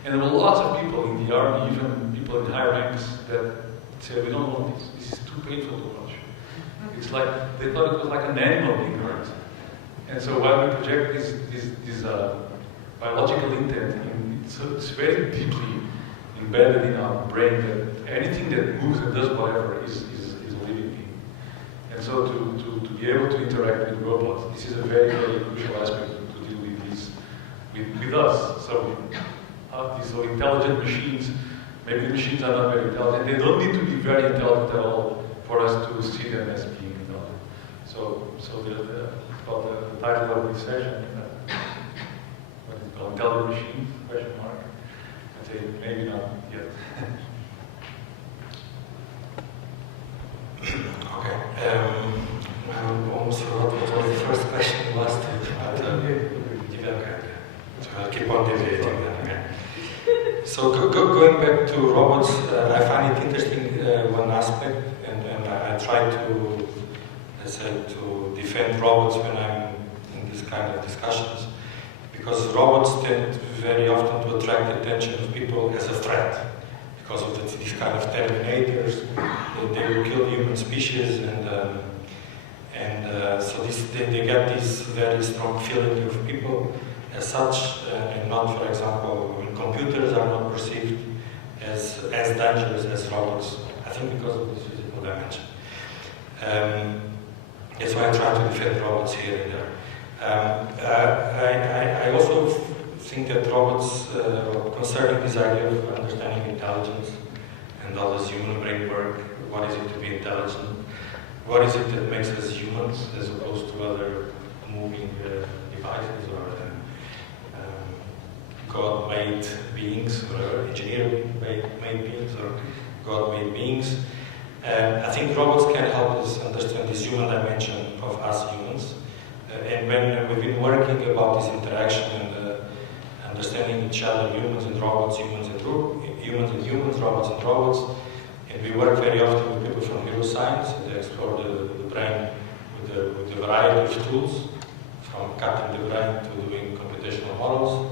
And there were lots of people in the army, even people in high ranks, that said, we don't want this. This is too painful to watch. It's like, they thought it was like an animal being hurt. And so while we project this biological intent, it's very deeply embedded in our brain that anything that moves and does whatever is a living being. And so to be able to interact with robots, this is a very, very crucial aspect to deal with this, with us. So intelligent machines, maybe the machines are not very intelligent. They don't need to be very intelligent at all for us to see them as being intelligent. So the title of this session, what is it called, Intelligent Machine, question mark. I'd say maybe not yet. Okay. I almost forgot what the first question was, but so I'll keep on deviating then again. So going back to robots, I find it interesting one aspect, and I try to, let's say, to defend robots when I'm in this kind of discussions, because robots tend very often to attract the attention of people as a threat, because of these kind of terminators. They will kill the human species, and so they get this very strong feeling of people as such, and not, for example, when computers are not perceived as dangerous as robots. I think because of this physical dimension. That's why I try to defend robots here and there. I also think that robots, concerning this idea of understanding intelligence and how does human brain work, what is it to be intelligent, what is it that makes us humans as opposed to other moving devices or God-made beings or engineer-made beings or God-made beings. I think robots can help us understand this human dimension of us humans. And when we've been working about this interaction and understanding each other, humans and robots, humans and humans, robots and robots, and we work very often with people from neuroscience and explore the brain with a variety of tools, from cutting the brain to doing computational models.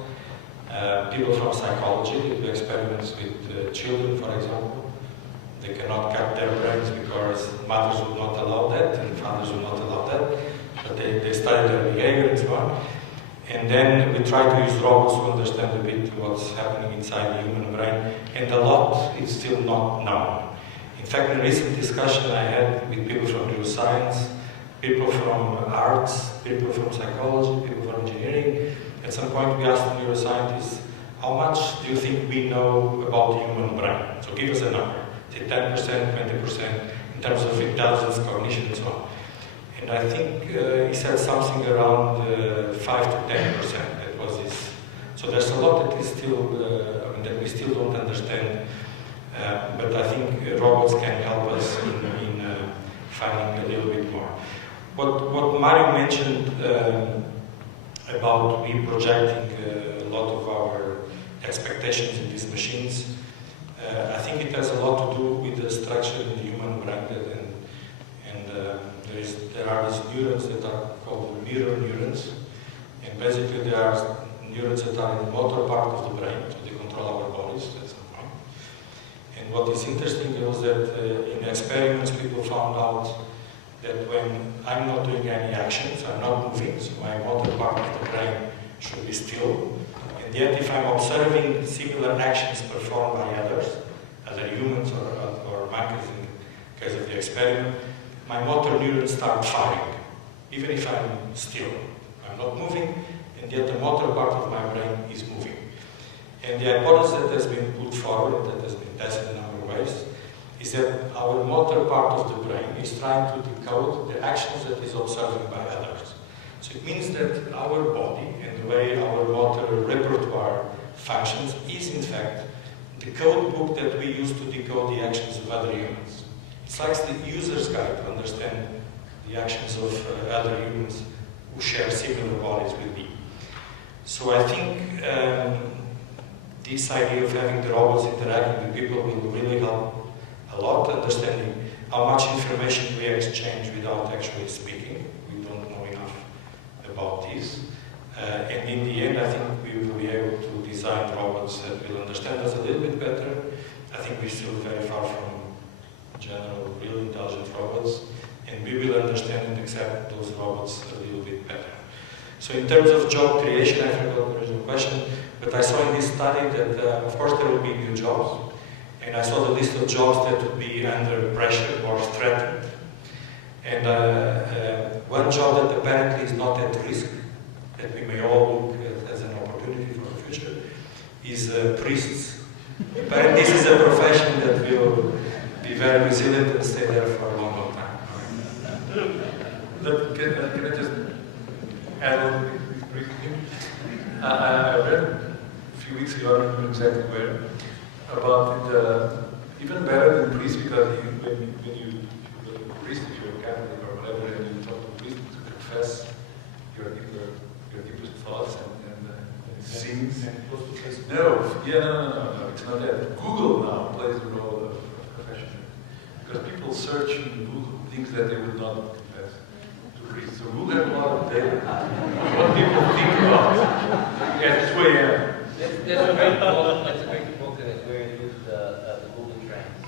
People from psychology do experiments with children, for example. They cannot cut their brains because mothers would not allow that and fathers would not allow that. But they study their behavior and so on. And then we try to use robots to understand a bit what's happening inside the human brain. And a lot is still not known. In fact, in a recent discussion I had with people from neuroscience, people from arts, people from psychology, people from engineering, at some point we asked the neuroscientists, how much do you think we know about the human brain? So give us a number. Say 10%, 20%, in terms of intelligence, cognition, and so on. And I think he said something around 5 to 10%. That was his. So there's a lot that is still, that we still don't understand. But I think robots can help us in finding a little bit more. What Mario mentioned about we projecting a lot of our expectations in these machines, I think it has a lot to do with the structure in the human brain, there are these neurons that are called mirror neurons, and basically there are neurons that are in the motor part of the brain, so they control our bodies at some point. And what is interesting was that in experiments people found out that when I'm not doing any actions, I'm not moving, so my motor part of the brain should be still. And yet if I'm observing similar actions performed by others, other humans or monkeys in the case of the experiment, my motor neurons start firing, even if I'm still. I'm not moving, and yet the motor part of my brain is moving. And the hypothesis that has been put forward, that has been tested in a number of ways, is that our motor part of the brain is trying to decode the actions that is observing by others. So it means that our body and the way our motor repertoire functions is in fact the code book that we use to decode the actions of other humans. It's like the user's guide to understand the actions of other humans who share similar bodies with me. So I think this idea of having the robots interacting with people will really help a lot, understanding how much information we exchange without actually speaking. We don't know enough about this. And in the end, I think we will be able to design robots that will understand us a little bit better. I think we're still very far from general, real intelligent robots, and we will understand and accept those robots a little bit better. So in terms of job creation, I forgot the original question, but I saw in this study that, of course, there will be new jobs, and I saw the list of jobs that would be under pressure or threatened. And one job that apparently is not at risk, that we may all look at as an opportunity for the future, is priests. Apparently this is a profession that will be very resilient and stay there for a long, long time. Look, can I just add a little bit briefly? I read a few weeks ago, I don't remember exactly where, about the even better than priests, because when you go to a priest, if you're a Catholic or whatever, and you talk to a priest to confess your deepest thoughts and sins. No, it's not that. Google now plays the role of confession. Because people search in Google things that they would not confess to priests. So Google has a lot of data. What people think about at 2 a.m. There's a great book where you use the Google Trends.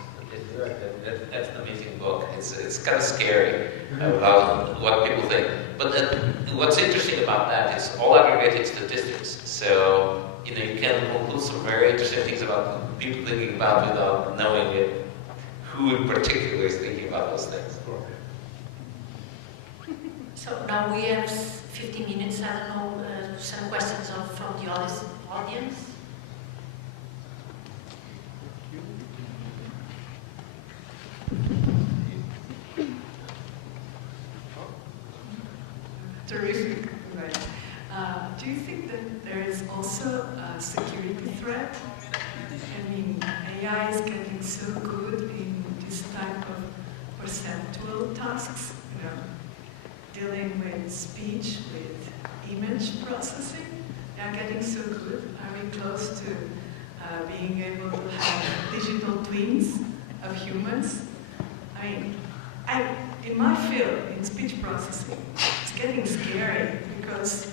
That's an amazing book. It's kind of scary about what people think. But what's interesting about that is all aggregated statistics. So you can conclude some very interesting things about people thinking about without knowing it. Who in particular is thinking about those things? So now we have 50 minutes. I don't know, some questions from the audience. audience. Terrific. Right. Do you think that there is also a security threat? I mean, AI is getting so good in this type of perceptual tasks, you know, dealing with speech, with image processing. They are getting so good. Are we close to being able to have digital twins of humans? I mean, in my field, in speech processing, it's getting scary because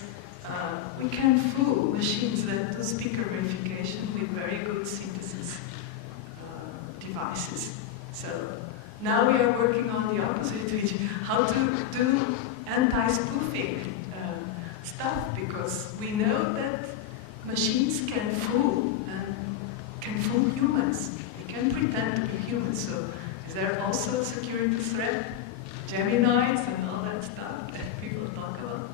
we can fool machines that do speaker verification with very good synthesis devices. So now we are working on the opposite, which how to do anti-spoofing stuff, because we know that machines can fool humans. They can pretend to be humans. So is there also a security threat? Geminis and all that stuff that people talk about?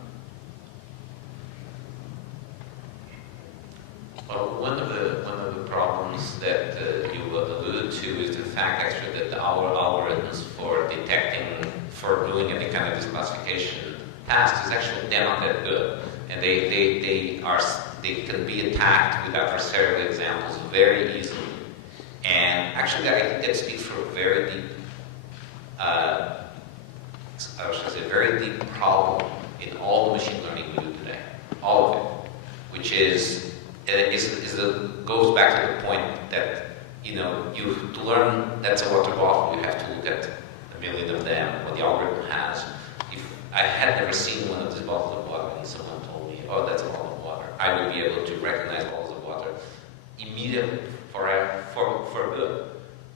Well, one of the problems that you alluded to is the fact actually that our algorithms for detecting, for doing any kind of classification tasks is actually they're not that good, and they can be attacked with adversarial examples very easily, and actually that speaks for a very deep, very deep problem in all the machine learning we do today, all of it, which is goes back to the point that, you know, to learn that's a water bottle, you have to look at a million of them, what the algorithm has. If I had never seen one of these bottles of water and someone told me, oh, that's a bottle of water, I would be able to recognize bottles of water immediately for good.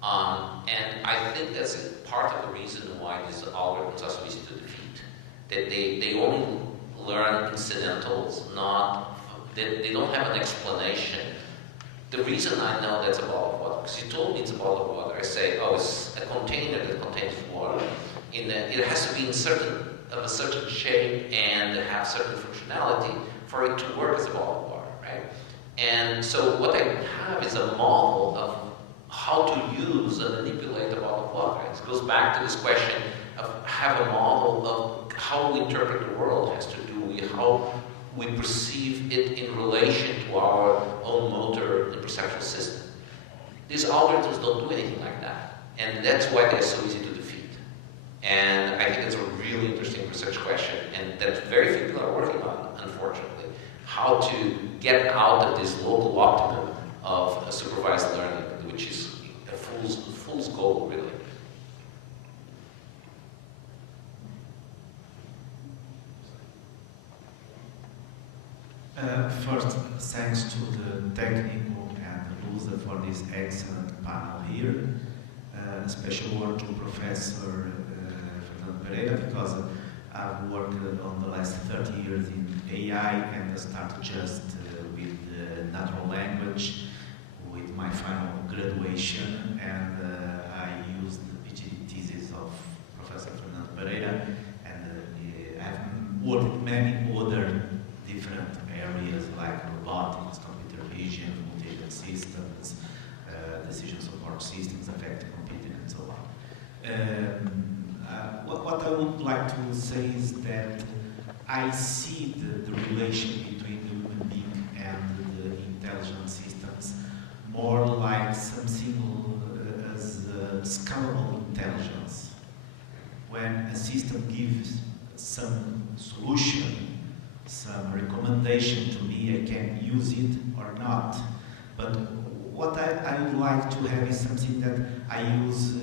And I think that's part of the reason why these algorithms are so easy to defeat. That they only learn incidentals, they don't have an explanation. The reason I know that's a bottle of water, because you told me it's a bottle of water, I say, oh, it's a container that contains water. It has to be of a certain shape and have certain functionality for it to work as a bottle of water, right? And so what I have is a model of how to use and manipulate a bottle of water. It goes back to this question of have a model of how we interpret the world has to do with how we perceive it in relation to our own motor and perceptual system. These algorithms don't do anything like that. And that's why they're so easy to defeat. And I think it's a really interesting research question, and that very few people are working on, unfortunately, how to get out of this local optimum of supervised learning, which is a fool's goal, really. First, thanks to the Technical and Lusa for this excellent panel here. A special word to Professor Primeira, because I've worked on the last 30 years in AI and I started just with natural language with my final graduation, and I used the PhD thesis of Professor Primeira, and I've worked in many other different areas like robotics, computer vision, multi-agent systems, decision support systems, affective computing, and so on. What I would like to say is that I see the relation between the human being and the intelligent systems more like something as scalable intelligence. When a system gives some solution, some recommendation to me, I can use it or not. But what I would like to have is something that I use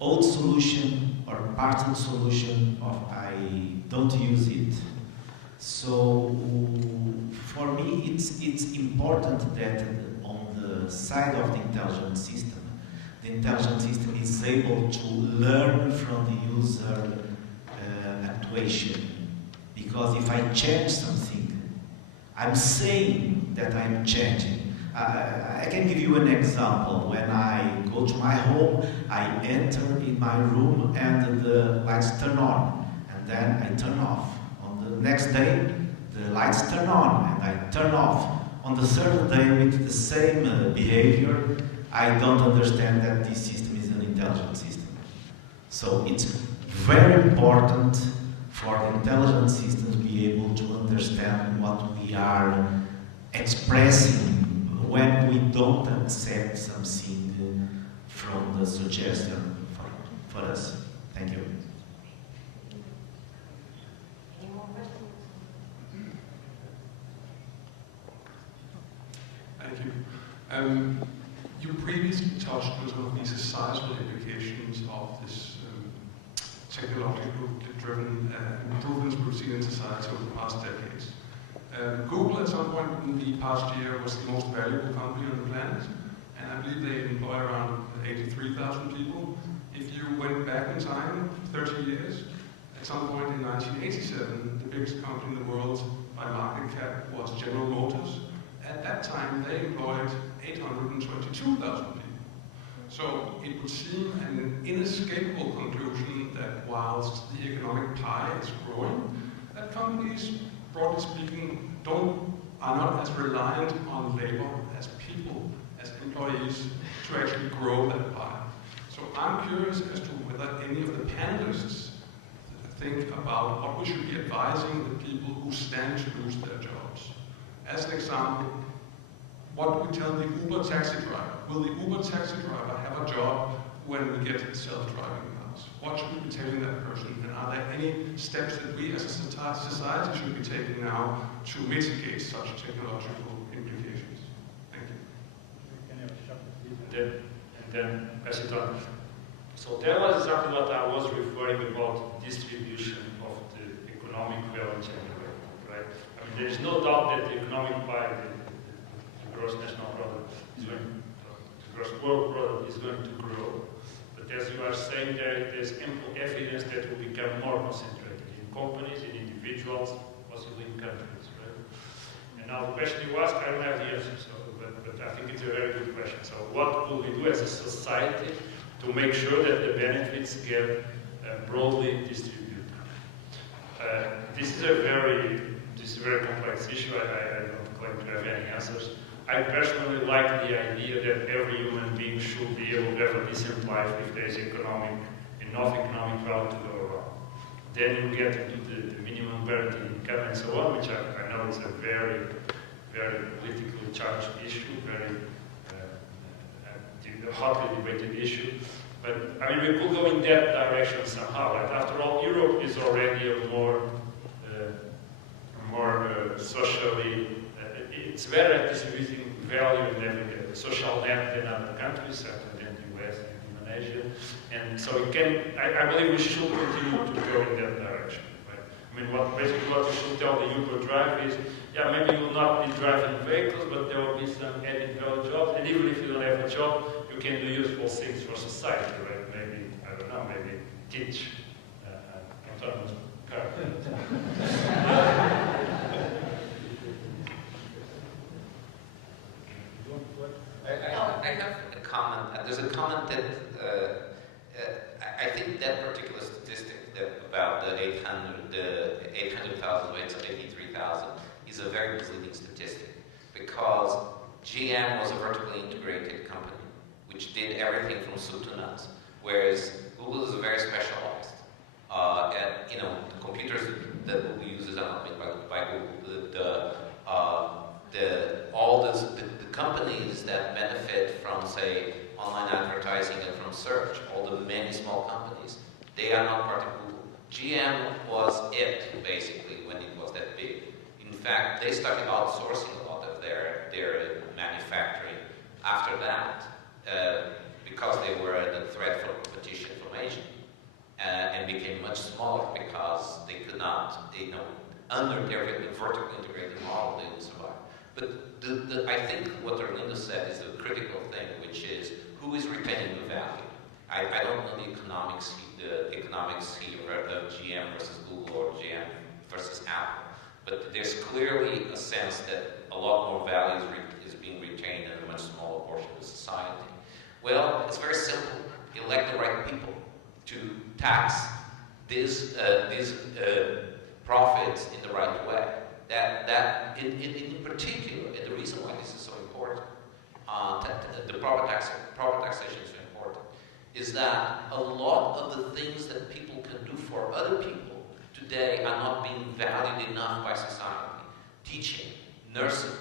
old solution or partial solution, or I don't use it. So for me, it's important that on the side of the intelligent system is able to learn from the user actuation. Because if I change something, I'm saying that I'm changing. I can give you an example. When I go to my home, I enter in my room and the lights turn on, and then I turn off. On the next day, the lights turn on and I turn off. on the third day with the same behavior, I don't understand that this system is an intelligent system. So it's very important for the intelligent system to be able to understand what we are expressing when we don't accept something from the suggestion for us. Thank you. Any more questions? Thank you. You previously touched on some of these societal implications of this technological-driven improvements we've seen in society over the past decades. Google, at some point in the past year, was the most valuable company on the planet, and I believe they employ around 83,000 people. If you went back in time, 30 years, at some point in 1987, the biggest company in the world by market cap was General Motors. At that time, they employed 822,000 people. So it would seem an inescapable conclusion that whilst the economic pie is growing, that companies, broadly speaking, are not as reliant on labor as people, as employees, to actually grow that pie. So I'm curious as to whether any of the panelists think about what we should be advising the people who stand to lose their jobs. As an example, what do we tell the Uber taxi driver? Will the Uber taxi driver have a job when we get self-driving cars? What should we be telling that person? And are there any steps that we as a society should be taking now to mitigate such technological implications? Thank you. And then pass it on. So that was exactly what I was referring about distribution of the economic value generated, right? I mean, there is no doubt that the economic pie, the gross national product is going, the gross world product is going to grow. But as you are saying, there's ample evidence that will become more concentrated in companies, in individuals, possibly in countries, right? And now the question you ask, I don't have the answer, but I think it's a very good question. So what will we do as a society to make sure that the benefits get broadly distributed? This is a very complex issue. I don't claim to have any answers. I personally like the idea that every human being should be able to have a decent life if there is enough economic value to go around. Then you get into the minimum guaranteed income and so on, which I know is a very, very politically charged issue, very hotly debated issue. But I mean, we could go in that direction somehow. Right? After all, Europe is already a more socially, it's better at distributing value in every social net than other countries, certainly than the US and Indonesia. And so I believe we should continue to go in that direction. Right? I mean, what you should tell the Uber driver is, yeah, maybe you will not be driving vehicles, but there will be some added value jobs. And even if you don't have a job, you can do useful things for society, right? Maybe, I don't know, maybe teach autonomous car. I have a comment. There's a comment that I think that particular statistic that about the 800,000 rates of 83,000 is a very misleading statistic because GM was a vertically integrated company which did everything from soup to nuts, whereas Google is very specialized. And you know, the computers that Google uses are not made by Google. The companies that benefit from, say, online advertising and from search, all the many small companies, they are not part of Google. GM was it, basically, when it was that big. In fact, they started outsourcing a lot of their manufacturing after that because they were under threat for competition from Asia and became much smaller because they could not, under their vertically integrated model, they would survive. But I think what Orlando said is the critical thing, which is who is retaining the value. I don't know the economics here of GM versus Google or GM versus Apple, but there's clearly a sense that a lot more value is being retained in a much smaller portion of society. Well, it's very simple. Elect the right people to tax these profits in the right way. that in particular, and the reason why this is so important, the proper taxation is so important, is that a lot of the things that people can do for other people today are not being valued enough by society. Teaching, nursing,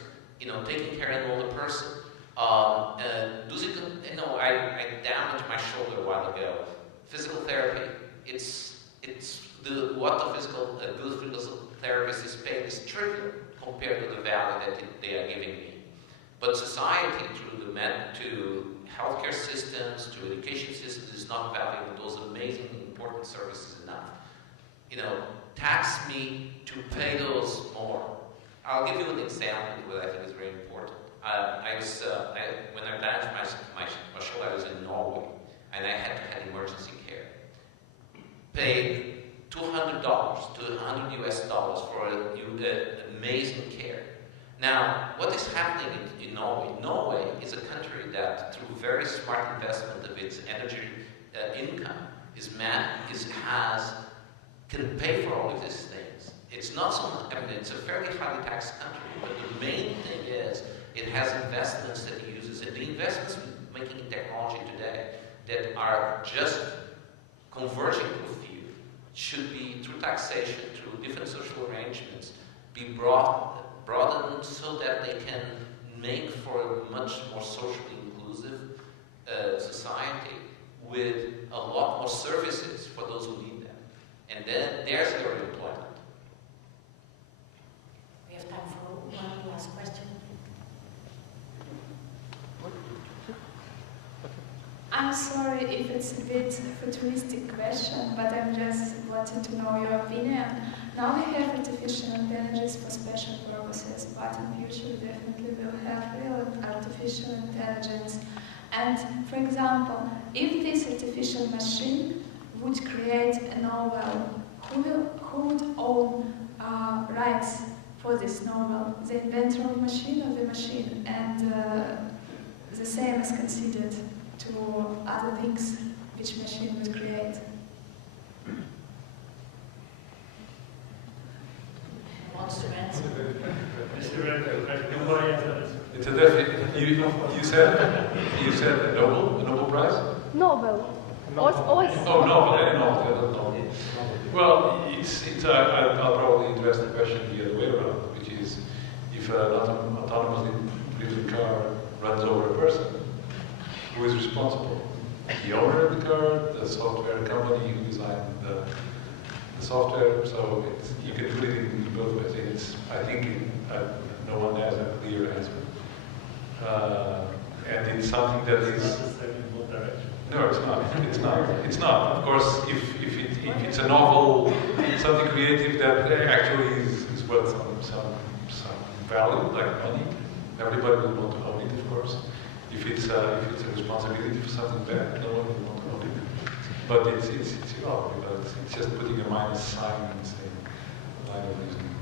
taking care of an older person. I damaged my shoulder a while ago. Physical therapy, what the good physical therapist is paid is trivial compared to the value that they are giving me. But society, to healthcare systems, to education systems, is not valuing those amazing, important services enough. Tax me to pay those more. I'll give you an example that I think is very important. When I damaged my shoulder, I was in Norway, and I had to have emergency care. Paid $200 to $100 US for amazing care. Now, what is happening in Norway? Norway is a country that, through very smart investment of its energy income, can pay for all of these things. It's not so much, it's a fairly highly taxed country, but the main thing is it has investments that it uses, and the investments we're making in technology today that are just converging to a few should be, through taxation, through different social arrangements, be broadened so that they can make for a much more socially inclusive society with a lot more services for those who need them. And then there's your employment. We have time for one last question. I'm sorry if it's a bit futuristic question, but I'm just wanting to know your opinion. Now we have artificial intelligence for special purposes, but in future we definitely will have real artificial intelligence. And for example, if this artificial machine would create a novel, who would own rights for this novel? The inventor of the machine or the machine? And the same is considered to other things which machine would create. Wants to answer? It's a definite. You said a Nobel Prize? Novel. Novel. Oh, novel. I didn't know. Well, I'll probably address the question the other way around, which is if an autonomously driven car runs over a person, who is responsible? The owner of the car, the software company who designed the software. So you can put it in both ways. I think no one has a clear answer, and it's something that is. No, it's not. It's not. Of course, if it's a novel, something creative that actually is worth some value, like money, everybody will want to own it, of course. If it's a responsibility for something bad, no one will want to own it. But it's because it's just putting a minus sign and saying line of reasoning.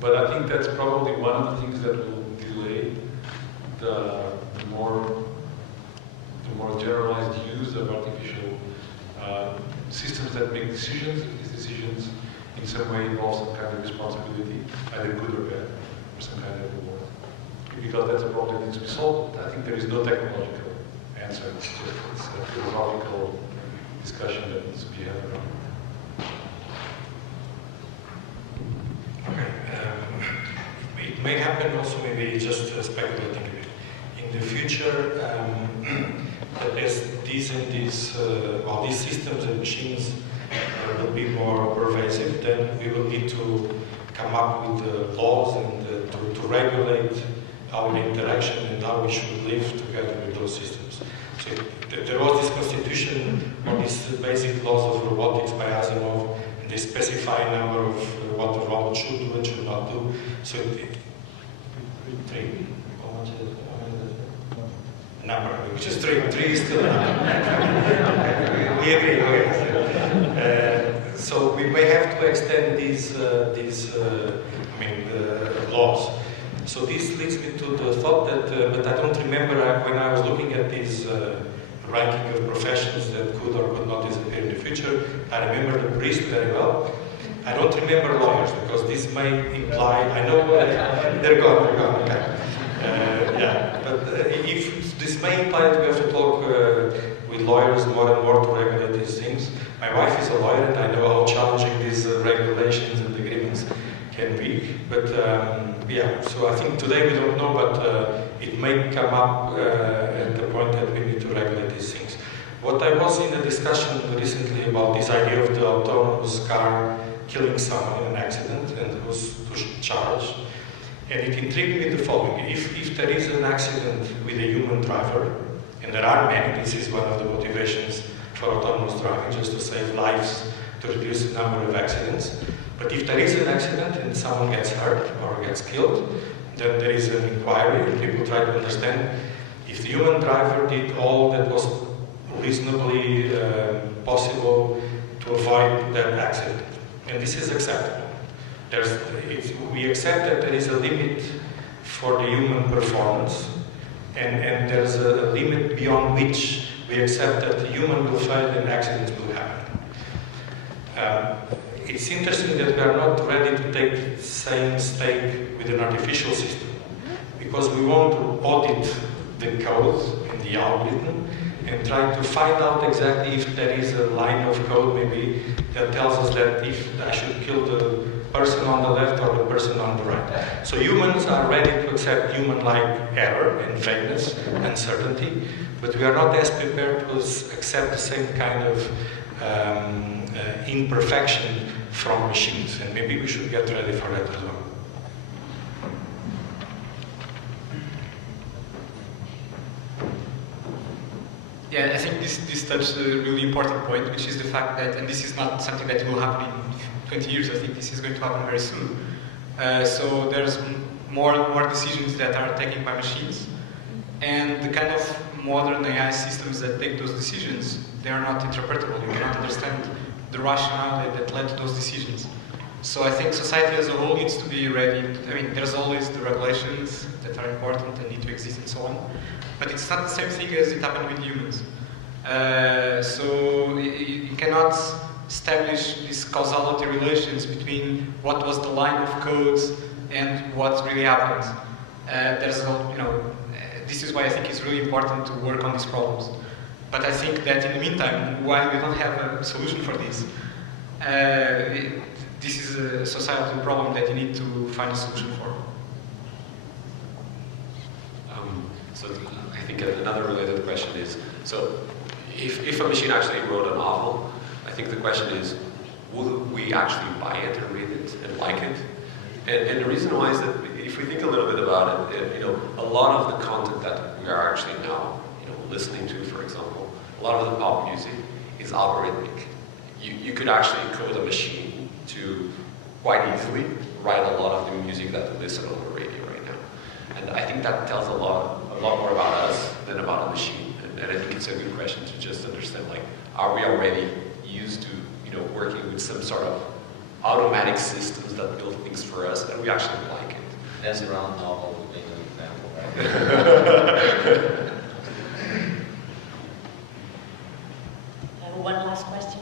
But I think that's probably one of the things that will delay the more generalized use of artificial systems that make decisions. If these decisions in some way involve some kind of responsibility, either good or bad, or some kind of reward. Because that's a problem that needs to be solved. I think there is no technological answer. It's a philosophical discussion that needs to be had around. Okay. It may happen also, maybe just speculating a bit. In the future, that as these systems and machines will be more pervasive, then we will need to come up with laws and to regulate our interaction and how we should live together with those systems. So there was this constitution on these basic laws of robotics by Asimov, and they specify a number of what the robot should do and should not do. So three. How much is it? Number, which is three. Three is still a number. We agree. Okay. So we may have to extend these laws. So this leads me to the thought that, but I don't remember when I was looking at this ranking of professions that could or could not disappear in the future. I remember the priest very well, I don't remember lawyers because this may imply, I know they're gone, okay. Yeah, but if this may imply that we have to talk with lawyers more and more to regulate these things. My wife is a lawyer and I know how challenging these regulations and agreements can be. But yeah, so I think today we don't know, but it may come up at the point that we need to regulate these things. What I was in a discussion recently about this idea of the autonomous car killing someone in an accident and who's charged. And it intrigued me the following. If there is an accident with a human driver, and there are many, this is one of the motivations for autonomous driving, just to save lives, to reduce the number of accidents. But if there is an accident and someone gets hurt or gets killed, then there is an inquiry and people try to understand if the human driver did all that was reasonably possible to avoid that accident. And this is acceptable. We accept that there is a limit for the human performance, and there's a limit beyond which we accept that the human will fail and accidents will happen. It's interesting that we are not ready to take the same stake with an artificial system, because we want to audit the code and the algorithm and try to find out exactly if there is a line of code maybe that tells us that if I should kill the person on the left or the person on the right. So humans are ready to accept human-like error and vagueness, uncertainty, but we are not as prepared to accept the same kind of imperfection from machines, and maybe we should get ready for that as well. Yeah, I think this touched a really important point, which is the fact that, and this is not something that will happen in 20 years, I think this is going to happen very soon. So there's more decisions that are taken by machines, and the kind of modern AI systems that take those decisions, they are not interpretable. You cannot understand the rationale that led to those decisions. So I think society as a whole needs to be ready. I mean, there's always the regulations that are important and need to exist and so on, but it's not the same thing as it happened with humans. So you cannot establish these causality relations between what was the line of codes and what really happened. This is why I think it's really important to work on these problems. But I think that in the meantime, while we don't have a solution for this, this is a societal problem that you need to find a solution for. So I think another related question is, so if a machine actually wrote a novel, I think the question is, would we actually buy it and read it and like it? And the reason why is that if we think a little bit about it, a lot of the content that we are actually now, listening to, for example, a lot of the pop music is algorithmic. You could actually code a machine to quite easily write a lot of the music that we listen on the radio right now. And I think that tells a lot more about us than about a machine. And I think it's a good question to just understand, like, are we already used to, working with some sort of automatic systems that build things for us, and we actually like it? That's around novel would be an example, right? One last question.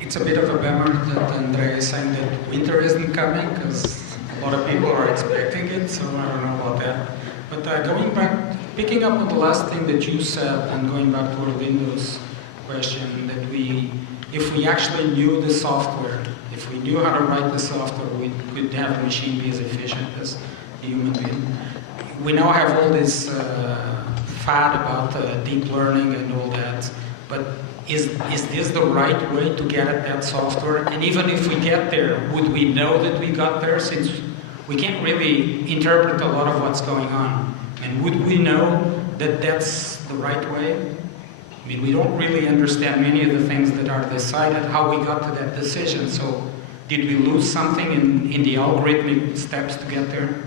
It's a bit of a bummer that Andrea is saying that winter isn't coming, because a lot of people are expecting it, so I don't know about that. But going back, picking up on the last thing that you said, and going back to our Windows question, that if we actually knew the software, if we knew how to write the software, we could have a machine be as efficient as a human being. We now have all this fad about deep learning and all that, but is this the right way to get at that software? And even if we get there, would we know that we got there, since we can't really interpret a lot of what's going on? And would we know that that's the right way? I mean, we don't really understand many of the things that are decided, how we got to that decision. So did we lose something in the algorithmic steps to get there?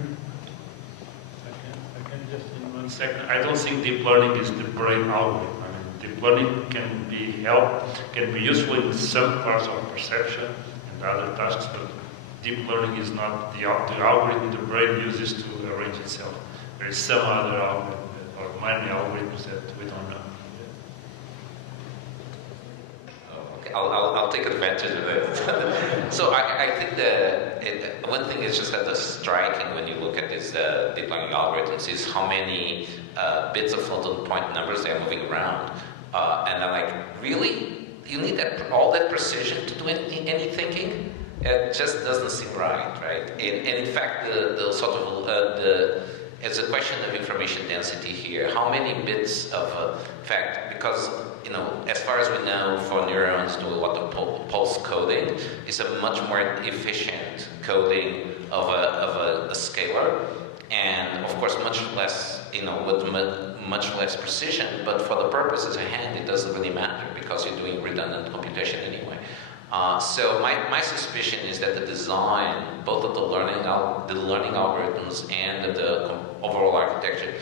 I can just in 1 second. I don't think deep learning is the brain algorithm. Deep learning can be useful in some parts of perception and other tasks, but deep learning is not the algorithm the brain uses to arrange itself. There is some other algorithm or many algorithms that we don't know. Okay, I'll take advantage of it. So I think that one thing is just that the striking when you look at these deep learning algorithms is how many bits of floating point numbers they're moving around. And I'm like, really? You need all that precision to do any thinking? It just doesn't seem right? And in fact, the sort of it's a question of information density here. How many bits of fact? Because as far as we know, for neurons to do a lot of pulse coding is a much more efficient coding of a scalar, and of course much less, with much less precision. But for the purposes at hand, it doesn't really matter because you're doing redundant computation anyway. So my suspicion is that the design, both of the learning algorithms and the overall architecture,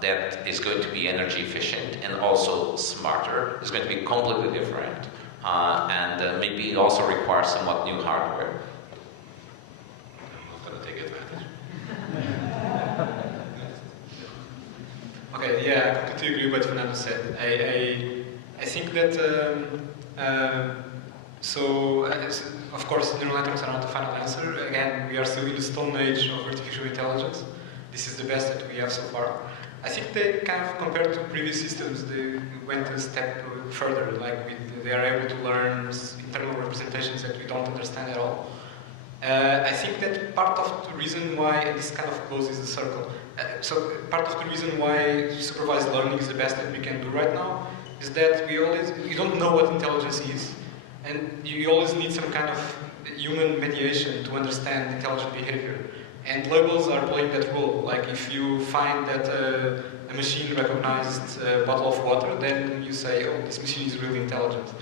that is going to be energy efficient and also smarter, is going to be completely different, and maybe also require somewhat new hardware. I'm not going to take advantage. Okay, yeah, I completely agree with what Fernando said. I think that of course, neural networks are not the final answer. Again, we are still in the stone age of artificial intelligence. This is the best that we have so far. I think they kind of, compared to previous systems, they went a step further. Like they are able to learn internal representations that we don't understand at all. I think that part of the reason why, and this kind of closes the circle, so part of the reason why supervised learning is the best that we can do right now is that you don't know what intelligence is, and you always need some kind of human mediation to understand intelligent behavior. And labels are playing that role. Like if you find that a machine recognized a bottle of water, then you say, oh, this machine is really intelligent.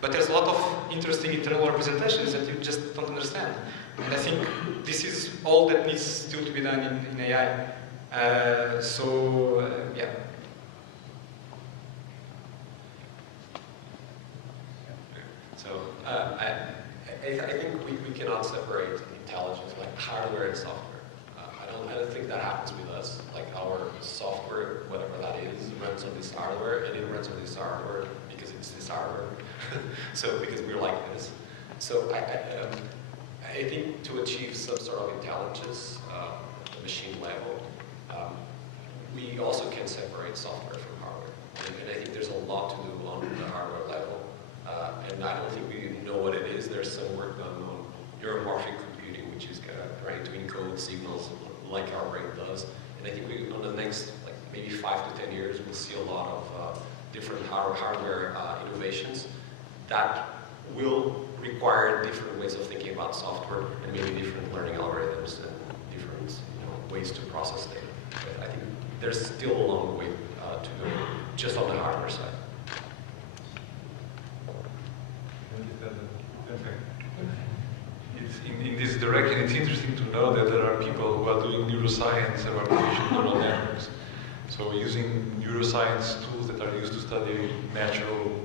But there's a lot of interesting internal representations that you just don't understand. And I think this is all that needs still to be done in AI. Yeah. So I think we cannot separate intelligence, like hardware and software. I don't think that happens with us. Like our software, whatever that is, runs on this hardware, and it runs on this hardware because it's this hardware. So because we're like this. So I think to achieve some sort of intelligence at the machine level, we also can separate software from hardware. And I think there's a lot to do on the hardware level. And I don't think we know what it is. There's some work done on neuromorphic computing, which is trying to encode signals like our brain does. And I think on the next, maybe 5 to 10 years, we'll see a lot of different hardware innovations that will require different ways of thinking about software and maybe different learning algorithms and different ways to process data. But I think there's still a long way to go just on the hardware side. In this direction, it's interesting to know that there are people who are doing neuroscience and artificial neural networks. So using neuroscience tools that are used to study natural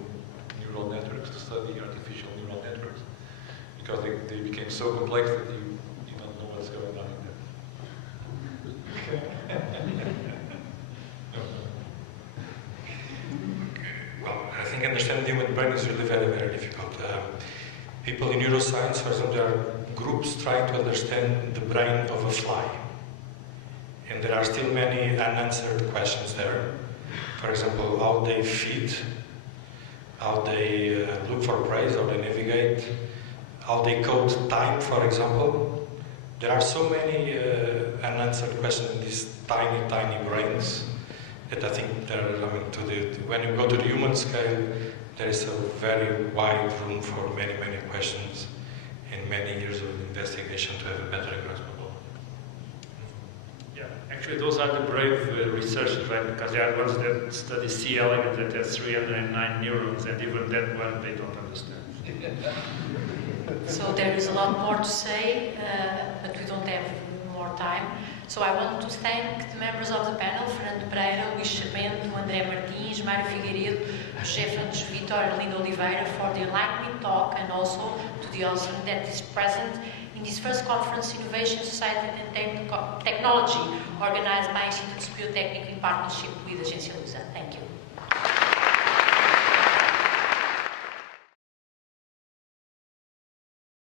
neural networks, to study artificial neural networks, because they became so complex that you don't know what's going on in them. Well, I think understanding the human brain is really very, very difficult. People in neuroscience, for example, there are groups trying to understand the brain of a fly. And there are still many unanswered questions there. For example, how they feed, how they look for prey, how they navigate, how they code time, for example. There are so many unanswered questions in these tiny, tiny brains that I think when you go to the human scale, there is a very wide room for many, many questions and many years of investigation to have a better grasp of all. Yeah, actually those are the brave researchers, right? Because they are ones that study C. elegans that has 309 neurons, and even that one they don't understand. So there is a lot more to say, but we don't have more time. So I want to thank the members of the panel, Fernando Pereira, Luís Chapento, André Martins, Mário Figueiredo, José Frantes Vitor and Linda Oliveira for the enlightening talk, and also to the audience that is present in this first conference, Innovation, Society and Technology, organized by Instituto Superior Técnico in partnership with Agência Lusa. Thank you.